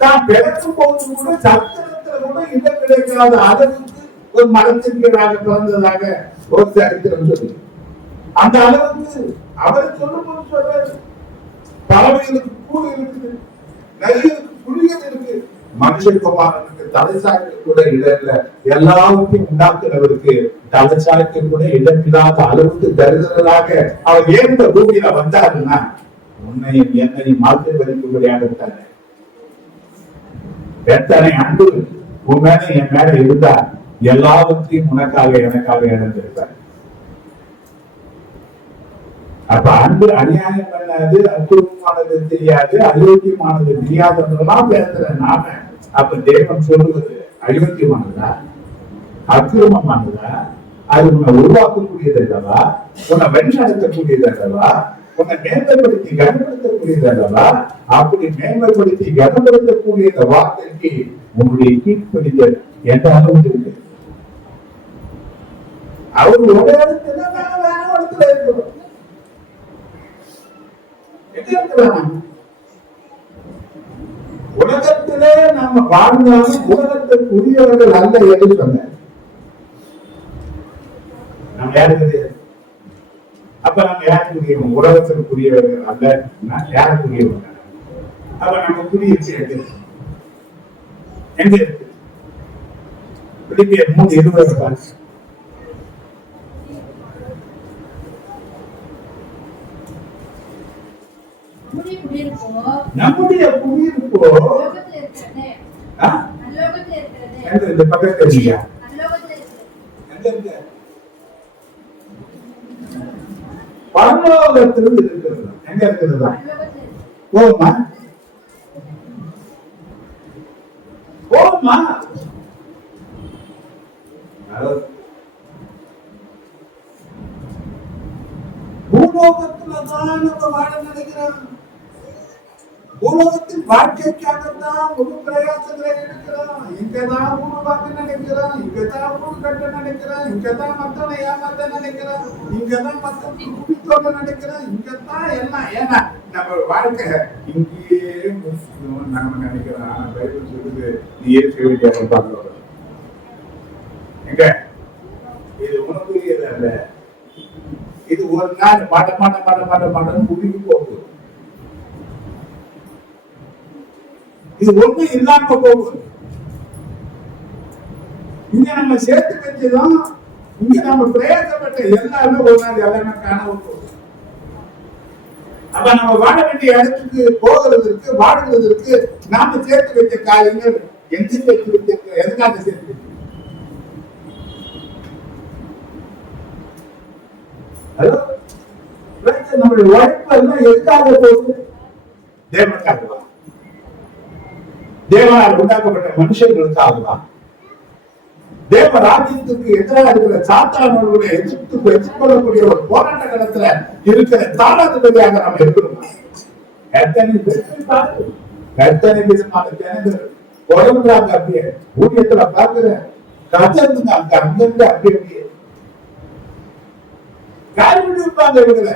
தான் பிறக்கும் போது கூட சத்திரத்துல கூட இடம் கிடைக்காத அளவுக்கு ஒரு மரத்திற்காக பிறந்ததாக ஒரு சரித்திரம் சொல்லி அந்த அளவுக்கு அவர் சொல்லும் போது சொல்றாரு, பறவைகளுக்கு கூடு இருக்குது, நரிகளுக்கு புலிகள் இருக்கு, மனுஷகுமாரனுக்கு தலைசாய்க்கு கூட இடம் இல்லை. எல்லாத்தையும் உண்டாக்குறவருக்கு தலைசாய்க்கு கூட இடமில்லாத அளவுக்கு தருதலாக அவர் ஏந்த பூமியில வந்தாருன்னா உன்னையும் என்னையும் மாற்று வரைக்கும்படியாக எத்தனை அன்பு உன் மேல என் மேல இருந்தா எல்லாவற்றையும் உனக்காக எனக்காக இழந்திருப்பார். அப்ப அன்பு அநியாயம் பண்ணாது, அற்புதமானது தெரியாது, அயோக்கியமானது தெரியாதவங்களாம் பேசுற நாம அப்ப தேவன் சொல்லுவது அயோக்கியமானதா அற்புதமானதா? அது உன்னை உருவாக்கக்கூடியது அல்லவா, உன்னை வழிநடத்தக்கூடியது அல்லவா, உன்னை மேம்படுத்தி கனப்படுத்தக்கூடியது அல்லவா? அப்படி மேம்படுத்தி கனப்படுத்தக்கூடிய இந்த வார்த்தைக்கு உங்களுடைய கீழ்ப்படித எந்த அளவு இருக்கு? அவர் ஒரு இடத்துல வேற இடத்துல இருக்கிறோம். உலகத்திலே நம்ம வாழ்ந்தாலும் உலகத்திற்குரியவர்கள் அல்ல என்று சொன்ன நம்ம யாருக்கு? அப்ப நம்ம யாருக்குரியவங்க? உலகத்திற்குரியவர்கள் அல்ல, யாருக்குரியவங்க? அப்ப நம்ம குடியிருச்சு எங்க இருக்கு? பிலிப்பியர் 3:20 நம்முடைய குடியிருப்போ இந்த பக்கத்துல பரலோகத்தில் இருக்கிறது. எங்க இருக்கிறதா? போமா போமா பூலோகத்துலதான் நம்ம வாழ நினைக்கிறோம். பூலோகத்தின் வாழ்க்கைக்காகத்தான் ஒரு பிரயாசங்களை எடுக்கிறோம். இங்கதான் ஊடு பார்க்க நினைக்கிறோம், இங்கதான் ஊடு கட்ட நினைக்கிறோம், இங்கதான் மத்தவனை ஏமாத்த நினைக்கிறோம், இங்கதான் மத்தவனை குடித்தோட நினைக்கிறோம், இங்கதான் எல்லாம். ஏன்னா நம்ம வாழ்க்கை இங்கேயே வேலையும் முடிச்சுக்கணும் நாம நினைக்கிறோம். ஆனா பைபிள் சொல்லுது நீ ஏற்க வேண்டிய பார்க்க எங்க இது உனக்குரியது அல்ல. இது ஒரு நாள் மாட்ட முடிவு போகுது. இது ஒண்ணு இல்லாம போகுது. இங்க நம்ம சேர்த்து வச்சுதான், இங்க நம்ம பிரயாசப்பட்ட எல்லாமே ஒரு நாள் எல்லாமே காணாம போகுது. அப்ப நம்ம வாழ வேண்டிய இடத்துக்கு போகிறதுக்கு வாழ்கிறதுக்கு நாம சேர்த்து வச்ச காரியங்கள் எங்க சேர்த்து வச்சிருக்க, எதுக்காக சேர்த்து வச்சிருக்க? நம்மளுடைய உழைப்பு எல்லாம் எதுக்காக போகுது? தேவனுக்காகவா? தேவனால் உண்டாக்கப்பட்ட மனுஷர்களுக்காகவா? தேவ ராஜ்யத்துக்கு எதிராக இருக்கிற சாத்தானவர்களுடைய எதிர்கொள்ளக்கூடிய ஒரு போராட்ட காலத்துல இருக்கிற தாராதிபதியாக நாம் இருக்கணும். எத்தனை விதமான ஜனங்கள் உடம்புறாங்க, அப்படியே ஊழியத்துல பாக்குற கஜந்துங்க அங்கிருந்து அப்படியே இருப்பாங்க. இவங்களை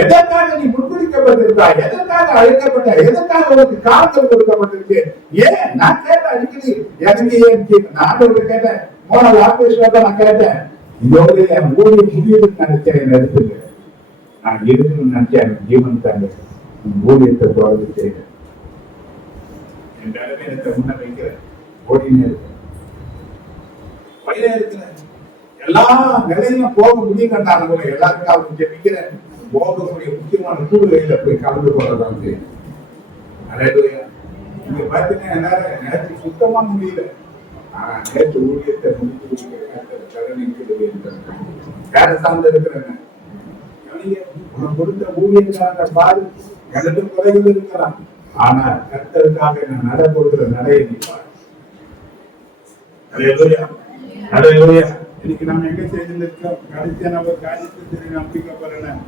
எதற்காக நீ முன்குறிக்கப்பட்டிருக்காய்? எதற்காக அழைக்கப்பட்ட? எதற்காக உனக்கு காரணம் கொடுக்கப்பட்டிருக்கு? ஏன் நான் கேட்டேன் அடிக்கடி, எனக்கு ஏன் நான் கேட்டேன், போன ஆபரேஷன் நான் கேட்டேன், இதோட என் ஊழிய முடியுதுன்னு நினைச்சேன். என் இடத்துல நான் இருக்கணும்னு நினைச்சேன். ஜீவன் தாங்க ஊழியத்தை தொடர்ந்து செய்கிறேன். என் பலவீனத்தை முன்ன வைக்கிறேன். ஓடினே இருக்கிறேன், பயிரே இருக்கிறேன். எல்லா நிலையிலும் போக முடியும் கண்டாங்க. எல்லாருக்காக ஜெபிக்கிறேன். போகக்கூடிய முக்கியமான சூழ்நிலையில போய் கலந்து கொள்ளலாம். இங்க பாத்தீங்கன்னா நேற்று சுத்தமா முடியல. ஆனா நேற்று ஊழியத்தை முடிச்சு வேற சார்ந்து இருக்கிறேன். உனக்கு கொடுத்த ஊழியக்கான பாரு எனக்கு குறைகள் இருக்கலாம். ஆனா கர்த்தருக்காக நான் நட கொடுக்கிற நடையை நிற்பார். இன்னைக்கு நம்ம எங்க செய்திருக்கோம்? கடைசியா நம்ம காரியத்தை சரி நம்பிக்கைப்படுறேன்.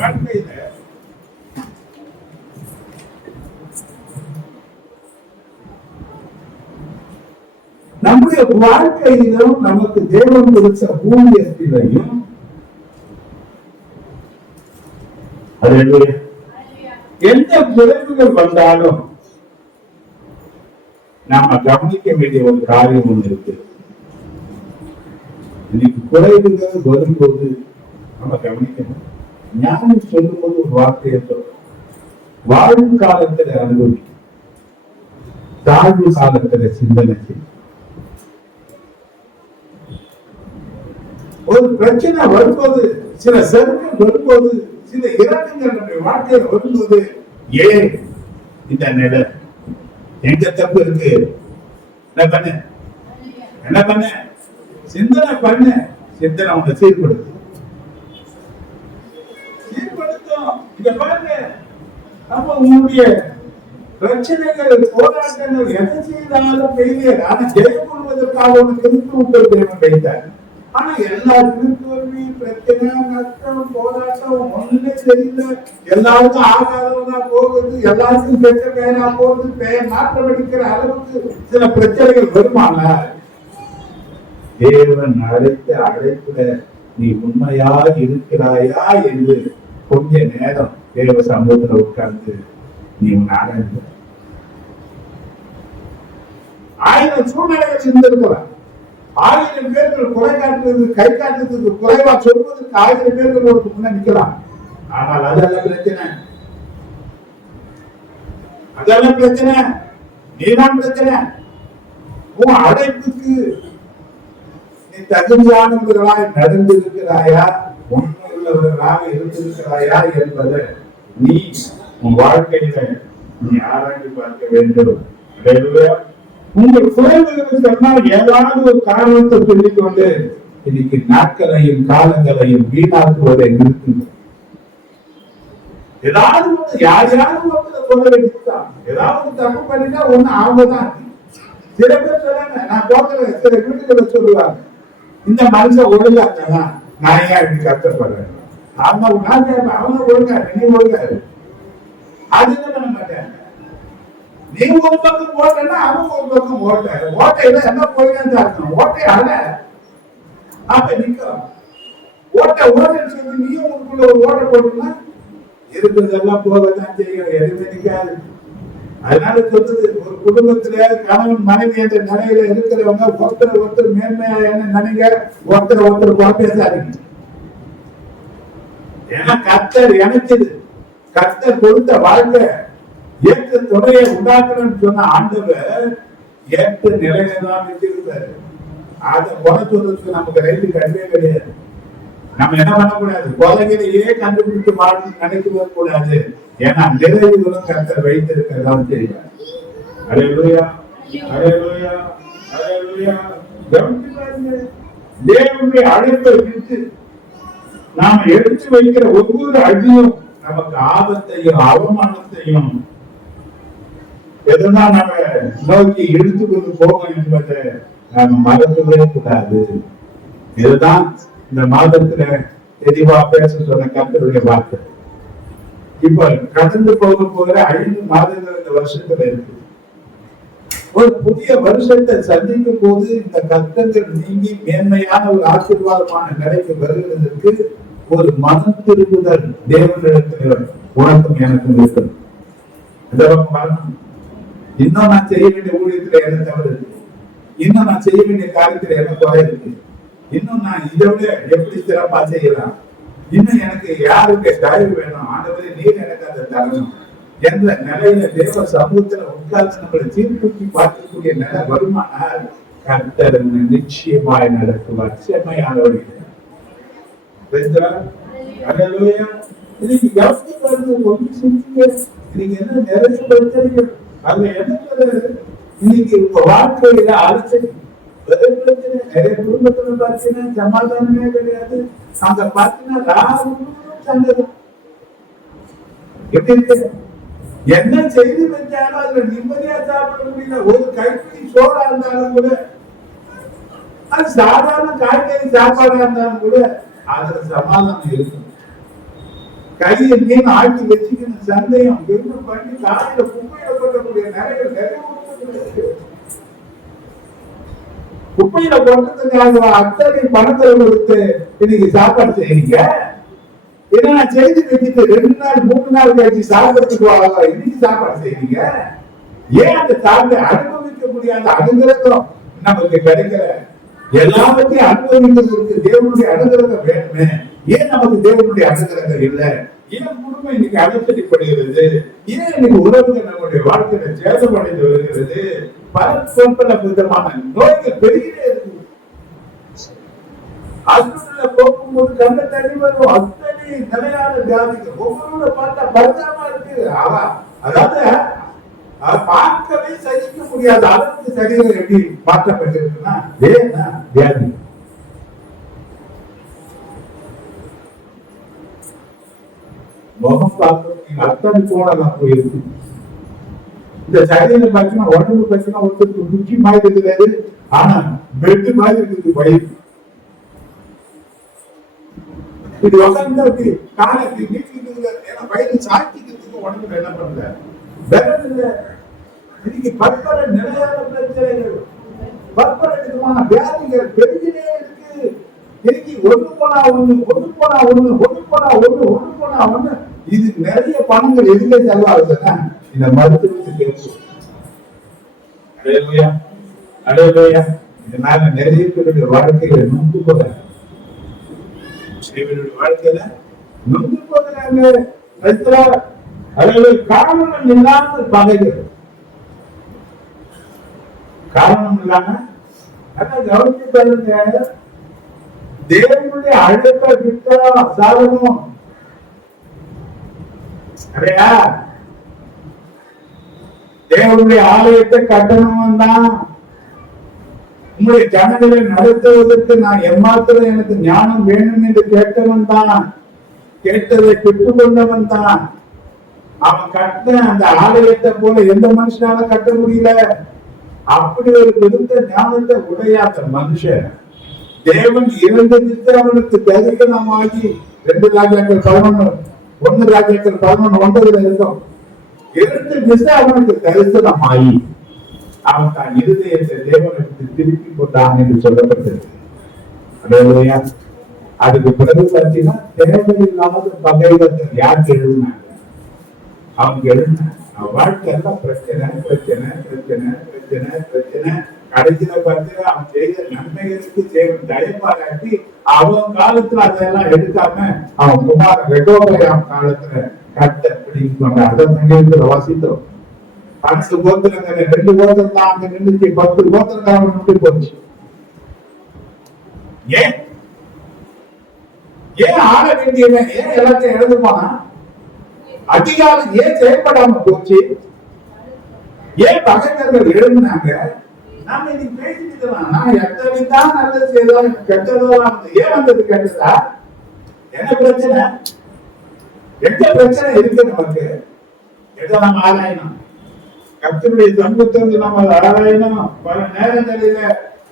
வாழ்க்கையில நம்முடைய வாழ்க்கையிலும் நமக்கு தேவன் கொடுத்த ஊழியத்திலையும் எந்த விளைவுகள் வந்தாலும் நாம கவனிக்க வேண்டிய ஒரு காரியம் ஒண்ணு இருக்கு. இன்னைக்கு குறைவுகள் வரும்போது நம்ம கவனிக்கணும். ஞானம் சொல்லும் போது ஒரு வார்த்தையை சொல்றோம், வாழும் காலத்துல அனுபவிக்கும், தாழ்வு காலத்துல சிந்தனை செய்யும். ஒரு பிரச்சனை வரும்போது, சில செருக்கம் வரும்போது, சில இறக்கங்கள் நம்முடைய வாழ்க்கையில வரும்போது, ஏன் இந்த நிலை, எங்க தப்பு இருக்கு, என்ன பண்ண சிந்தனை பண்ண, சிந்தனை உங்களை சீர்படுத்தும். இங்க பாருங்க, நம்ம உங்களுடைய பிரச்சனைகள், போராட்டங்கள் எதை செய்தாலும் பெய்யல. ஆனா ஜெயம் கொள்வதற்காக ஒரு கிறிஸ்து உங்கள் தேவன் வைத்தார். ஆனா எல்லா திருத்தோல்வி, பிரச்சனை, நஷ்டம், போராட்டம் ஒண்ணுமே தெரியல. எல்லாருக்கும் ஆகாதவனா போகுது, எல்லாருக்கும் பெற்ற பெயரா போகுது, பெயர் மாற்றம் அடிக்கிற அளவுக்கு சில பிரச்சனைகள் வருமான தேவன் அழைத்த அழைப்புல நீ உண்மையா இருக்கிறாயா என்று கொஞ்ச நேரம் தேவ சமூகத்துல உட்கார்ந்து நீ ஆராய்ந்து. 1000 சூழ்நிலைகள் இருந்திருக்கலாம். 1000 பேர்கள் குறை காட்டுறது, கை காட்டுறதுக்கு குறைவா சொல்வதற்கு 1000 பேர்கள் ஒரு முன்ன நிக்கலாம். ஆனால் அதெல்லாம் பிரச்சனை, அதெல்லாம் பிரச்சனை, நீதான் பிரச்சனை. உன் அழைப்புக்கு நீ தகுதியானவர்களாய் நடந்திருக்கிறாயா, உண்மையுள்ளவர்களாக இருந்திருக்கிறாயா என்பதை நீ உன் வாழ்க்கையில நீ ஆராய்ந்து பார்க்க வேண்டும். உங்கள் குறைவுகளுக்கெல்லாம் ஏதாவது ஒரு காரணத்தை சொல்லிக்கொண்டு இன்னைக்கு நாட்களையும் காலங்களையும் வீணாக்குவதை நிறுத்துங்க. ஏதாவது ஒண்ணு யாரையாவது ஒருத்தர் சொல்ல வேண்டியதுதான். ஏதாவது தப்பு பண்ணிட்டா ஒண்ணு அவங்கதான். சில பேர் சொல்றாங்க, நான் போக்குற சில வீட்டுகளை சொல்லுவாங்க, இந்த மனுஷன் ஒழுங்காச்சா நான் ஏன் இப்படி கஷ்டப்படுறேன், அவங்க ஒழுங்காரு, நீ ஒழுங்காரு. அது என்ன பண்ண மாட்டாங்க. நீ ஒரு பக்கம் ஓட்டனா அவங்க ஒரு பக்கம் ஓட்டையில என்ன போயிட்டு இருக்கணும், ஓட்டை அல்ல. அப்ப நிக்கிறோம். ஓட்டன்னு சொல்லி நீயும் உனக்குள்ள ஒரு ஓட்ட போட்டோம்னா இருக்கிறதெல்லாம் போகத்தான் செய்யும், எதுவுமே நிற்காது. அதனால சொல்றது, ஒரு குடும்பத்துல கணவன் மனைவி என்ற நிலையில இருக்கிறவங்க ஒருத்தர் மேன்மையா நினைங்க, ஒருத்தர் பேசாதீங்க. ஏன்னா கர்த்தர் இணைச்சது, கர்த்தர் கொடுத்த வாழ்க்கை ஏற்ற துணையை உண்டாக்கணும்னு சொன்ன ஆண்டவர் ஏற்ற நிலையில தான் வச்சிருக்காரு. அதை குறை சொல்றதுக்கு நமக்கு ரைட்டு கண்டே கிடையாது. நம்ம என்ன பண்ணக்கூடாது, கொலைகளையே கண்டுபிடித்து வாழணும் நினைக்கவே கூடாது. ஏன்னா நிறைவுகளும் கர்த்தர் வைத்திருக்கிறதாவும் தெரியாது. அல்லேலூயா, அல்லேலூயா, அல்லேலூயா. தேவனுடைய அழைப்பை விட்டு நாம எடுத்து வைக்கிற ஒவ்வொரு அடியும் நமக்கு ஆபத்தையும் அவமானத்தையும் எதனா நம்ம நோக்கி எடுத்துக்கொண்டு போவோம் என்பதை நாம மறக்கவே கூடாது. இதுதான் இந்த மாதத்துல தெளிவா பேச சொன்ன கர்த்தருடைய வார்த்தை. இப்ப கடந்து போகிற 5 மாதங்கள் இந்த வருஷத்துல இருக்கு. ஒரு புதிய வருஷத்தை சந்திக்கும் போது இந்த கஷ்டங்கள் நீங்கி மேன்மையான ஒரு ஆசீர்வாதமான நிலைக்கு வருவதற்கு ஒரு மனம் திரும்புதல் தேவனிடத்தில் உனக்கும் எனக்கும் இருக்கிறது. இன்னும் நான் செய்ய வேண்டிய ஊழியத்துல என்ன தவறு இருக்கு, இன்னும் நான் செய்ய வேண்டிய காரியத்துல என்ன குறை இருக்கு, இன்னும் நான் இதை விட எப்படி சிறப்பா செய்யலாம், இன்னும் எனக்கு யாருக்கு தயவு வேணும், ஆண்டவரே நீர் எனக்கு அதை தரணும் என்ற நிலையில தேவ சமூகத்துல உட்கார்ந்து நம்மளை சீர்தூக்கி பார்க்கக்கூடிய நிலை வருமானால் கர்த்தர் நிச்சயமாய் நடக்குவார். செம்மையானவர்கள் நீங்க என்ன நிறைய அங்க என்ன இன்னைக்கு உங்க வாழ்க்கையில அழைச்சல் நிறைய குடும்பத்துல பார்த்தீங்கன்னா சமாதானமே கிடையாது. அங்க பார்த்தீங்கன்னா சந்தோஷம் எப்படி இருக்கு, என்ன செய்து வச்சாலும் அதுல நிம்மதியா சாப்பிட முடியல. ஒரு கைப்பிடி சோறா இருந்தாலும் கூட, அது சாதாரண காய்கறி சாப்பாடா இருந்தாலும் கூட அதுல சமாதானம் இருக்கும். கையை மீன் ஆட்டி வச்சுக்கணும், சந்தேகம் என்ன பண்ணி காலையில குப்பையில போட்டக்கூடிய நிறைய குப்பையில போட்டதுக்காக அத்தனை பணத்தை கொடுத்து இன்னைக்கு சாப்பாடு செய்றீங்க. ஏன்னா செய்து வச்சுட்டு 2 நாள் 3 நாள் கழிச்சு சாப்பிடுறதுக்கு இன்னைக்கு சாப்பாடு செய்றீங்க. ஏன் அந்த சாப்பிட அனுபவிக்க முடியாத அனுகிரகம் நமக்கு கிடைக்கல? எல்லாத்தையும் அனுபவிக்கிறதுக்கு தேவனுடைய அனுகிரகம் வேணுமே. ஏன் நமக்கு தேவனுடைய அனுகிரகம் இல்லை? ஏன் குடும்பம் இன்னைக்கு அனுசரிப்படுகிறது? ஏன் இன்னைக்கு உறவுகள் நம்முடைய வாழ்க்கையில சேதமடைந்து வருகிறது? பல விதமான நோய்கள் பெருகிட்டே இருக்கு. ஹாஸ்பிட்டல்ல போகும்போது கண்ட தண்ணி வரும், அத்தனை நிலையான வியாதிகள் ஒவ்வொரு பார்த்தா பரிதாபமா இருக்கு. அதாவது பார்க்கவே சகிக்க முடியாத அளவுக்கு சரீரம் எப்படி மாற்றப்பட்டிருக்குன்னா ஏன்னா வியாதி. முகம் பார்க்க அத்தனை போனதான் போயிருக்கு. இந்த சரீரம் பார்த்தீங்கன்னா உடம்பு பார்த்தீங்கன்னா ஒருத்தருக்கு குச்சி மாதிரி இருக்கிறது, ஆனா பெட்டு மாதிரி இருக்குது வயிறு. இது உட்காந்து காலை நீட்டிட்டு வயிறு சாய்த்திக்கிறதுக்கு உடம்புல என்ன பண்ற பெறல் இல்ல. இன்னைக்கு பற்பல நிலையான பிரச்சனைகள், பற்பல விதமான வியாதிகள் பெருகிட்டே இருக்கு. இன்னைக்கு ஒண்ணு போனா ஒண்ணு இது நிறைய பணங்கள் எதுல செலவாகுதுன்னா இந்த மருத்துவத்துக்கு இருக்கும். அடையலையா இதனால நிறைய பேருடைய வாழ்க்கையில நொந்து போறாங்க. வாழ்க்கையில நொந்து போகிறாங்க. காரணம் இல்லாமல் பகைகள், காரணம் இல்லாம கவனிச்சு பாருங்க. தேவனுடைய அழைப்பை விட்டா சாதனம் அடையா. தேவனுடைய ஆலயத்தை கட்டணம் தான். உங்களுடைய ஜனங்களை நடத்துவதற்கு நான் எம்மாத்திரம் எனக்கு ஞானம் வேணும் என்று கேட்டவன் தான், கேட்டதை பெற்றுக் கொண்டவன் தான். அவன் கட்ட அந்த ஆலயத்தை போல எந்த மனுஷனால கட்ட முடியல. அப்படி ஒரு பெருத்த ஞானத்தை உடையாத மனுஷன் தேவன் 2 திசை அவனுக்கு தரிசனமாகி 2 ராஜாக்கள் 11 1 ராஜாக்கள் 11:9 இருக்கும். 2 திசை அவனுக்கு தரிசனமாகி அவன் தான் இருதயத்தை தேவனுக்கு திருப்பி கொண்டான் என்று சொல்லப்பட்டிருக்கு. அதுக்கு பிறகு பார்த்தீங்கன்னா தேவையில்லாத பகைவர்கள் யாருக்கு எழுதினாங்க? அவங்க எழுதினாங்க. வாழ்க்கை எல்லாம் பிரச்சனை பிரச்சனை பிரச்சனை பிரச்சனை பிரச்சனை. கடைசியில பார்த்தீங்கன்னா அவன் செய்த நன்மைகளுக்கு தேவன் தயப்பாராட்டி அவன் காலத்துல அதெல்லாம் எடுக்காம அவன் குமார் ரெகோபயாம் காலத்துல கட்ட அப்படின்னு சொன்ன அதை சங்கீதத்துல வாசித்தோம். 10 கோத்திரங்கள் 2 கோத்திரம் தான் அங்க நின்றுச்சு, 10 கோத்திரக்காரன் நின்று போச்சு. ஏன் ஆள வேண்டியவன் ஏன் எல்லாத்தையும் எழுந்து போனா? அதிகாரம் ஏன் செயல்படாம போச்சு? ஏன் பகைவர்கள் எழுதினாங்க? நாம இன்னைக்கு பேசிட்டு நான் எத்தனைதான் நல்லது செய்தோம், கெட்டதெல்லாம் ஏன் வந்தது? கெட்டதா? என்ன பிரச்சனை? எந்த பிரச்சனை இருக்கு நமக்கு? எதை நம்ம ஆராயணும்? கர்த்தருடைய சமூகத்தை நம்ம ஆராயணும். பல நேரங்களில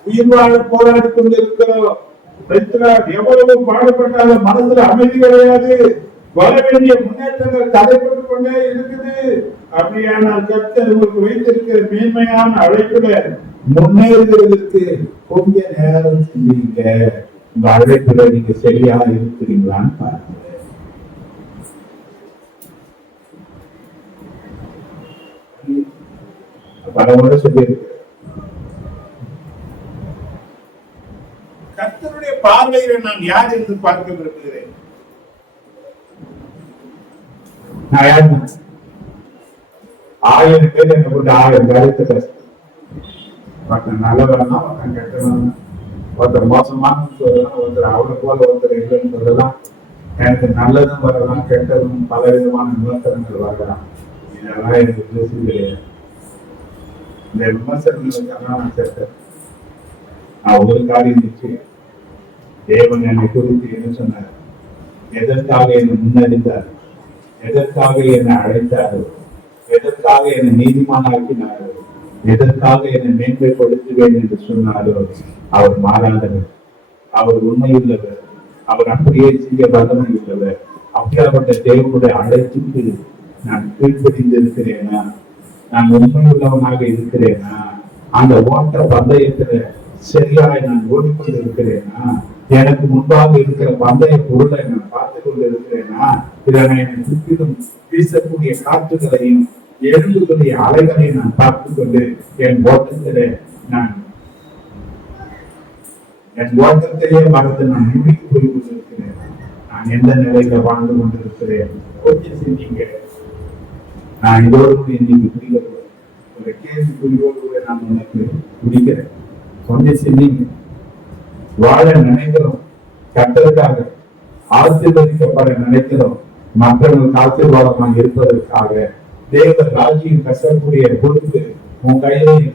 உயிர் வாழ போராடி கொண்டிருக்கிறோம். எவ்வளவு பாடுபட்டாலும் மனசுல அமைதி கிடையாது. வர வேண்டிய முன்னேற்றங்கள் தடைப்பட்டு கொண்டே இருக்குது. அப்படியானால் கர்த்தர் உங்களுக்கு வைத்திருக்கிற மேன்மையான அழைப்புல முன்னேறுவதற்கு கொஞ்ச நேரம் செஞ்சீங்க. உங்க அழைப்புல நீங்க சரியா இருக்கிறீங்களான்னு பாருங்க. பல முறை சொல்லியிருக்கு. கர்த்தருடைய பார்வையில நான் யார் என்று பார்க்க விரும்புகிறேன். நான் யார்? 1000 பேர் என்ன கொண்டு 1000 காரியத்தை பேச. ஒருத்தன் நல்லவனா, ஒருத்தன் கெட்டவனா, ஒருத்தர் மோசமான சொல்லலாம், ஒருத்தர் அவரை போல ஒருத்தர் இல்லைன்னு சொல்லலாம். எனக்கு நல்லதும் வரலாம், கெட்டதும் பல விதமான விமர்சனங்கள் வரலாம். இதெல்லாம் எனக்கு பேசி கிடையாது. இந்த விமர்சனங்களுக்கெல்லாம் நான் சேர்த்தேன். நான் ஒரு காரியம் நிச்சயம், தேவன் என்னை குறித்து என்ன சொன்னார், எதற்காக என்னை முன்னறிந்தார், எதற்காக என்னை அழைத்தாரோ, எதற்காக என்னை நீதிமானாக்கினாரோ, எதற்காக என்னை மேன்மைப்படுத்துவேன் என்று சொன்னாரோ அவர் மாறாதவர், அவர் உண்மையுள்ளவர், அவர் அப்படியே செய்ய வல்லமை உள்ளவர். அப்படியாப்பட்ட தேவனுடைய அழைப்புக்கு நான் கீழ்ப்படிந்து இருக்கிறேனா, நான் உண்மையுள்ளவனாக இருக்கிறேனா, அந்த ஓட்ட பந்தயத்துல சரியாய் நான் ஓடிக்கொண்டு இருக்கிறேனா, எனக்கு முன்பாக இருக்கிற பந்தய பொருளை நான் பார்த்து கொண்டு இருக்கிறேனா, இதனை என்னை சுற்றிலும் வீசக்கூடிய காற்றுகளையும் எழும்புகளுடைய அலைகளை நான் பார்த்து கொண்டு என் ஓட்டத்திலே மறந்து நான் முடிவு போய் கொண்டிருக்கிறேன். நான் எந்த நிலையில வாழ்ந்து கொண்டிருக்கிறேன் கொஞ்சம் சிந்திங்க. நான் இதோடு இன்னைக்கு புரிகிறேன். ஒரு கேள்வி புரிவோடு நான் உனக்கு முடிக்கிறேன். கொஞ்சம் சிந்திங்க. வாழ நினைக்கிறோம், கட்டதுக்காக ஆசீர்வதிக்கப்பட நினைக்கிறோம், மற்றவங்களுக்கு ஆசீர்வாதமாக இருப்பதற்காக. தேவ ராஜ்யம் கசக்கூடிய பொறுப்பு உன் கையில்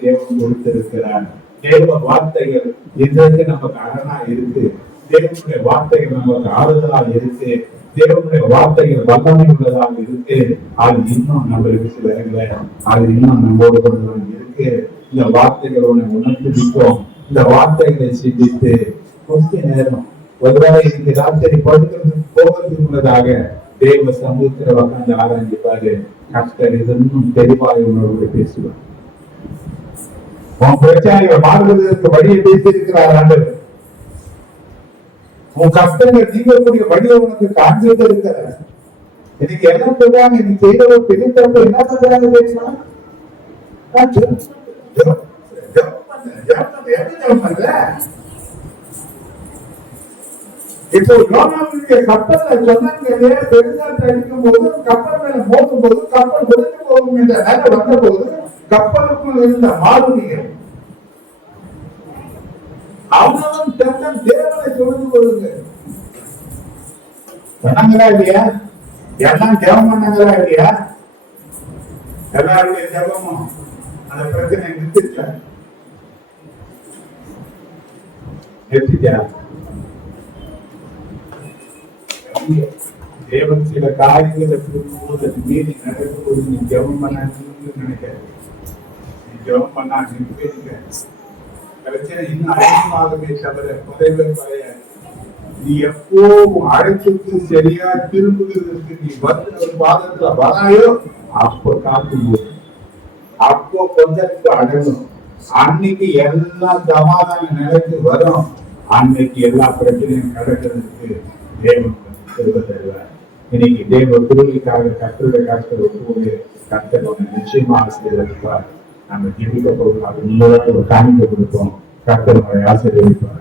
தேவன் கொடுத்திருக்கிறார். தேவ வார்த்தைகள் இன்றைக்கு நமக்கு அரணா இருக்கு. தேவனுடைய வார்த்தைகள் நமக்கு ஆறுதலா இருக்கு. தேவனுடைய வார்த்தைகள் வல்லமை உள்ளதாக இருக்கு. அது இன்னும் நம்மளுக்கு சில இடங்களை அது இன்னும் நம்மோடு கொண்டு இருக்கு. இந்த வார்த்தைகள் உன்னை உணர்த்திருக்கோம். இந்த வார்த்தைகளை சிந்தித்து கொஞ்ச நேரம் ஒருவேளை இன்னைக்கு ராத்திரி படுக்கிறதுக்கு போவதற்கு முன்னதாக தேவ சமூகத்தில் உட்கார்ந்து ஆரம்பிப்பாரு. கர்த்தர் இன்னும் தெளிவாக உணர்வோடு பேசுவார். உன் பிரச்சனைகளை மாறுவதற்கு வழியை பேசியிருக்கிறார் ஆண்டவர். உன் கஷ்டங்கள் நீங்கக்கூடிய வழியை உனக்கு காண்பித்து இருக்கிறார். இன்னைக்கு என்ன சொல்றாங்க, இன்னைக்கு செய்த பெரிய தப்பு என்ன சொல்றாங்க பேசலாம். இப்போ யோனாவுடைய கப்பல்ல சொன்னாங்க, பெருங்காற்று அடிக்கும் போது கப்பல் மேல மோதும் போது கப்பல் உடைந்து போகும் என்ற நிலை வந்த போது கப்பலுக்குள் இருந்த மாலுமிகள் அவனவன் தன் தேவனை சொல்லிக் கொள்ளுங்க சொன்னாங்களா இல்லையா? எல்லாம் ஜெபம் பண்ணாங்களா இல்லையா? எல்லாருடைய ஜெபமும் அந்த பிரச்சனை நிறுத்திச்சா? தேவன் சில காரியங்களை போது மீறி நடக்கும்போது நீ ஜெபம் பண்ண நினைக்கிறேன். நீ ஜெபம் பண்ணா நினைக்க பிரச்சனை இன்னும் அதிகமாகவே தவிர குறைவே கிடையாது. நீ எப்போ அழைப்புக்கு சரியா திரும்புகிறதுக்கு நீ வந்து ஒரு பாதத்துல வராயோ அப்போ காத்து போது, அப்போ கொஞ்சத்துக்கு அடங்கும். அன்னைக்கு எல்லாம் சமாதான நிலைக்கு வரும். அன்னைக்கு எல்லா பிரச்சனையும் நடக்கிறதுக்கு தேவன் திரும்ப தருவார். இன்னைக்கு தேவ விடுதலைக்காக கர்த்தருடைய கருத்தை ஒப்புவது கர்த்தர் நிச்சயமா ஆசீர்வதிப்பார். நம்ம ஜீவிக்க போகிறோம், அது முன்னதாக ஒரு காணிக்கை கொடுப்போம், கர்த்தர் நம்மை ஆசீர்வதிப்பார்.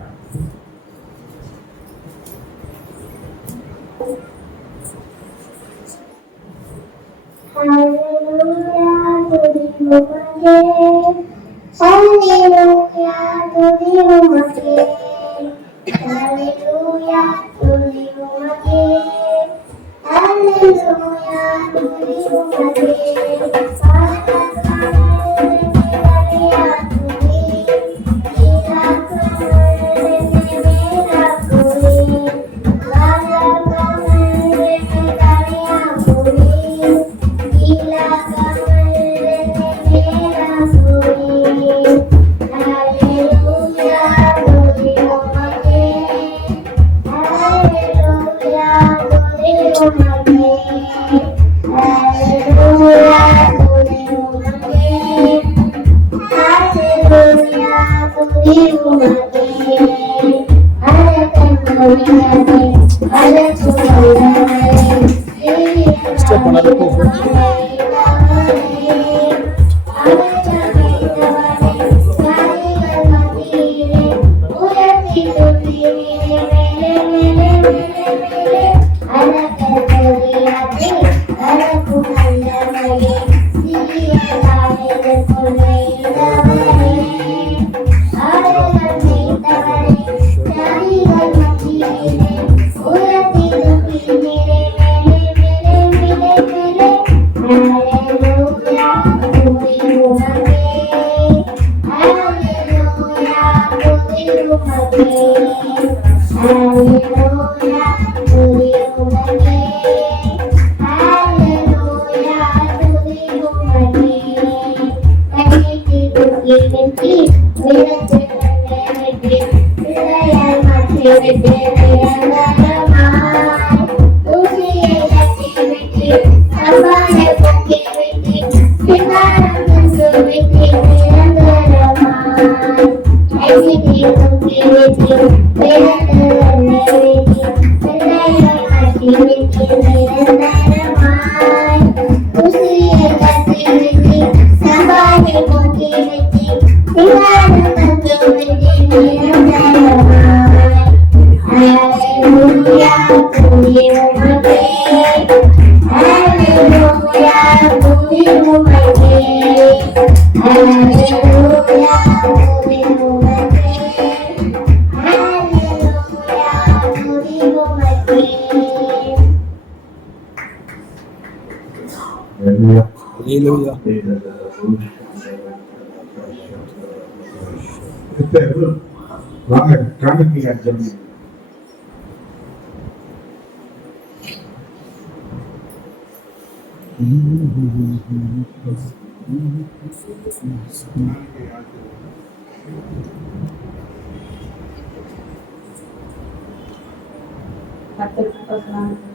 வாங்க காணிக்கை அர்ச்சனை.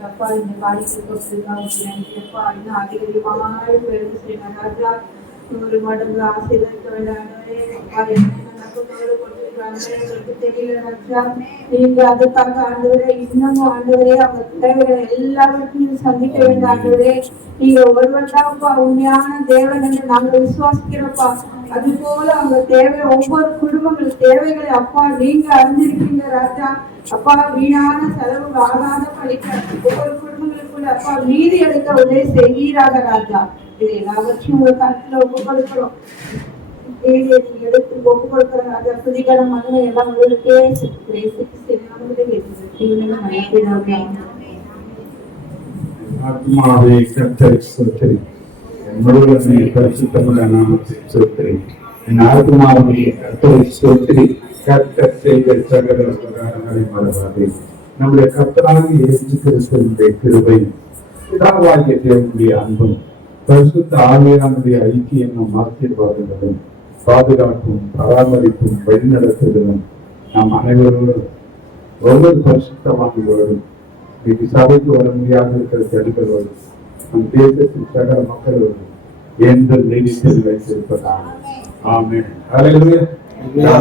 அப்பா இந்த காரியத்தை கொடுத்திருக்காங்க. இன்னும் அதிகமாக ராஜா 100 மடங்கு ஆசீர்வதிக்க வேண்டும். தெரியல ராஜா, நீங்க அதுக்காக ஆண்டவரே இன்னமும் ஆண்டவரே அவங்க தேவைகளை எல்லாவற்றையும் சந்திக்க வேண்டிய ஆண்டவரே, நீங்க ஒருவர் தான்ப்பா உண்மையான தேவன் என்று நாங்கள் விசுவாசிக்கிறோம்ப்பா. அது போல அவங்க தேவை ஒவ்வொரு குடும்பங்கள் தேவைகளை அப்பா நீங்க அறிஞ்சிருக்கீங்க ராஜா. அப்பா வீணான செலவு ஆகாத படிக்க ஒவ்வொரு குடும்பங்களுக்குள்ள அப்பா மீதி எடுக்க உதவி செய்கிறாங்க ராஜா. இது எல்லாவற்றையும் ஒரு கருத்துல ஒப்பு கொடுக்கிறோம். எடுத்து ஒப்பு கொடுக்கிற ராஜா. புதிகள மகனை எல்லாம் உங்களுக்கே ஆத்மாவே கர்த்தரை ஸ்தோத்திரி, முழுவதுமே பரிசுத்தமுள்ள நாமத்தை ஸ்தோத்திரி. என் ஆத்மாவே கர்த்தரை ஸ்தோத்திரி, கர்த்தர் செய்த சகல உபகாரங்களை மறவாதே. நம்முடைய கர்த்தராகிய இயேசு கிறிஸ்துவினுடைய கிருபை, பிதாவாகிய தேவனுடைய அன்பும், பரிசுத்த ஆவியானுடைய ஐக்கியமும் ஆசீர்வாதங்களும் பாதுகாப்பும் பராமரிப்பும் வழிநடத்துதலும் நம் அனைவரோடும் ஒவ்வொரு பரிசுத்தவான்களோடும் இன்னைக்கு சபைக்கு வர முடியாத இருக்கிற ஜனங்களோடும் நம் தேசத்தின் சகல மக்களோடும் என்றும் நீடித்து வைத்திருப்பதாக. ஆமென். அல்லேலூயா.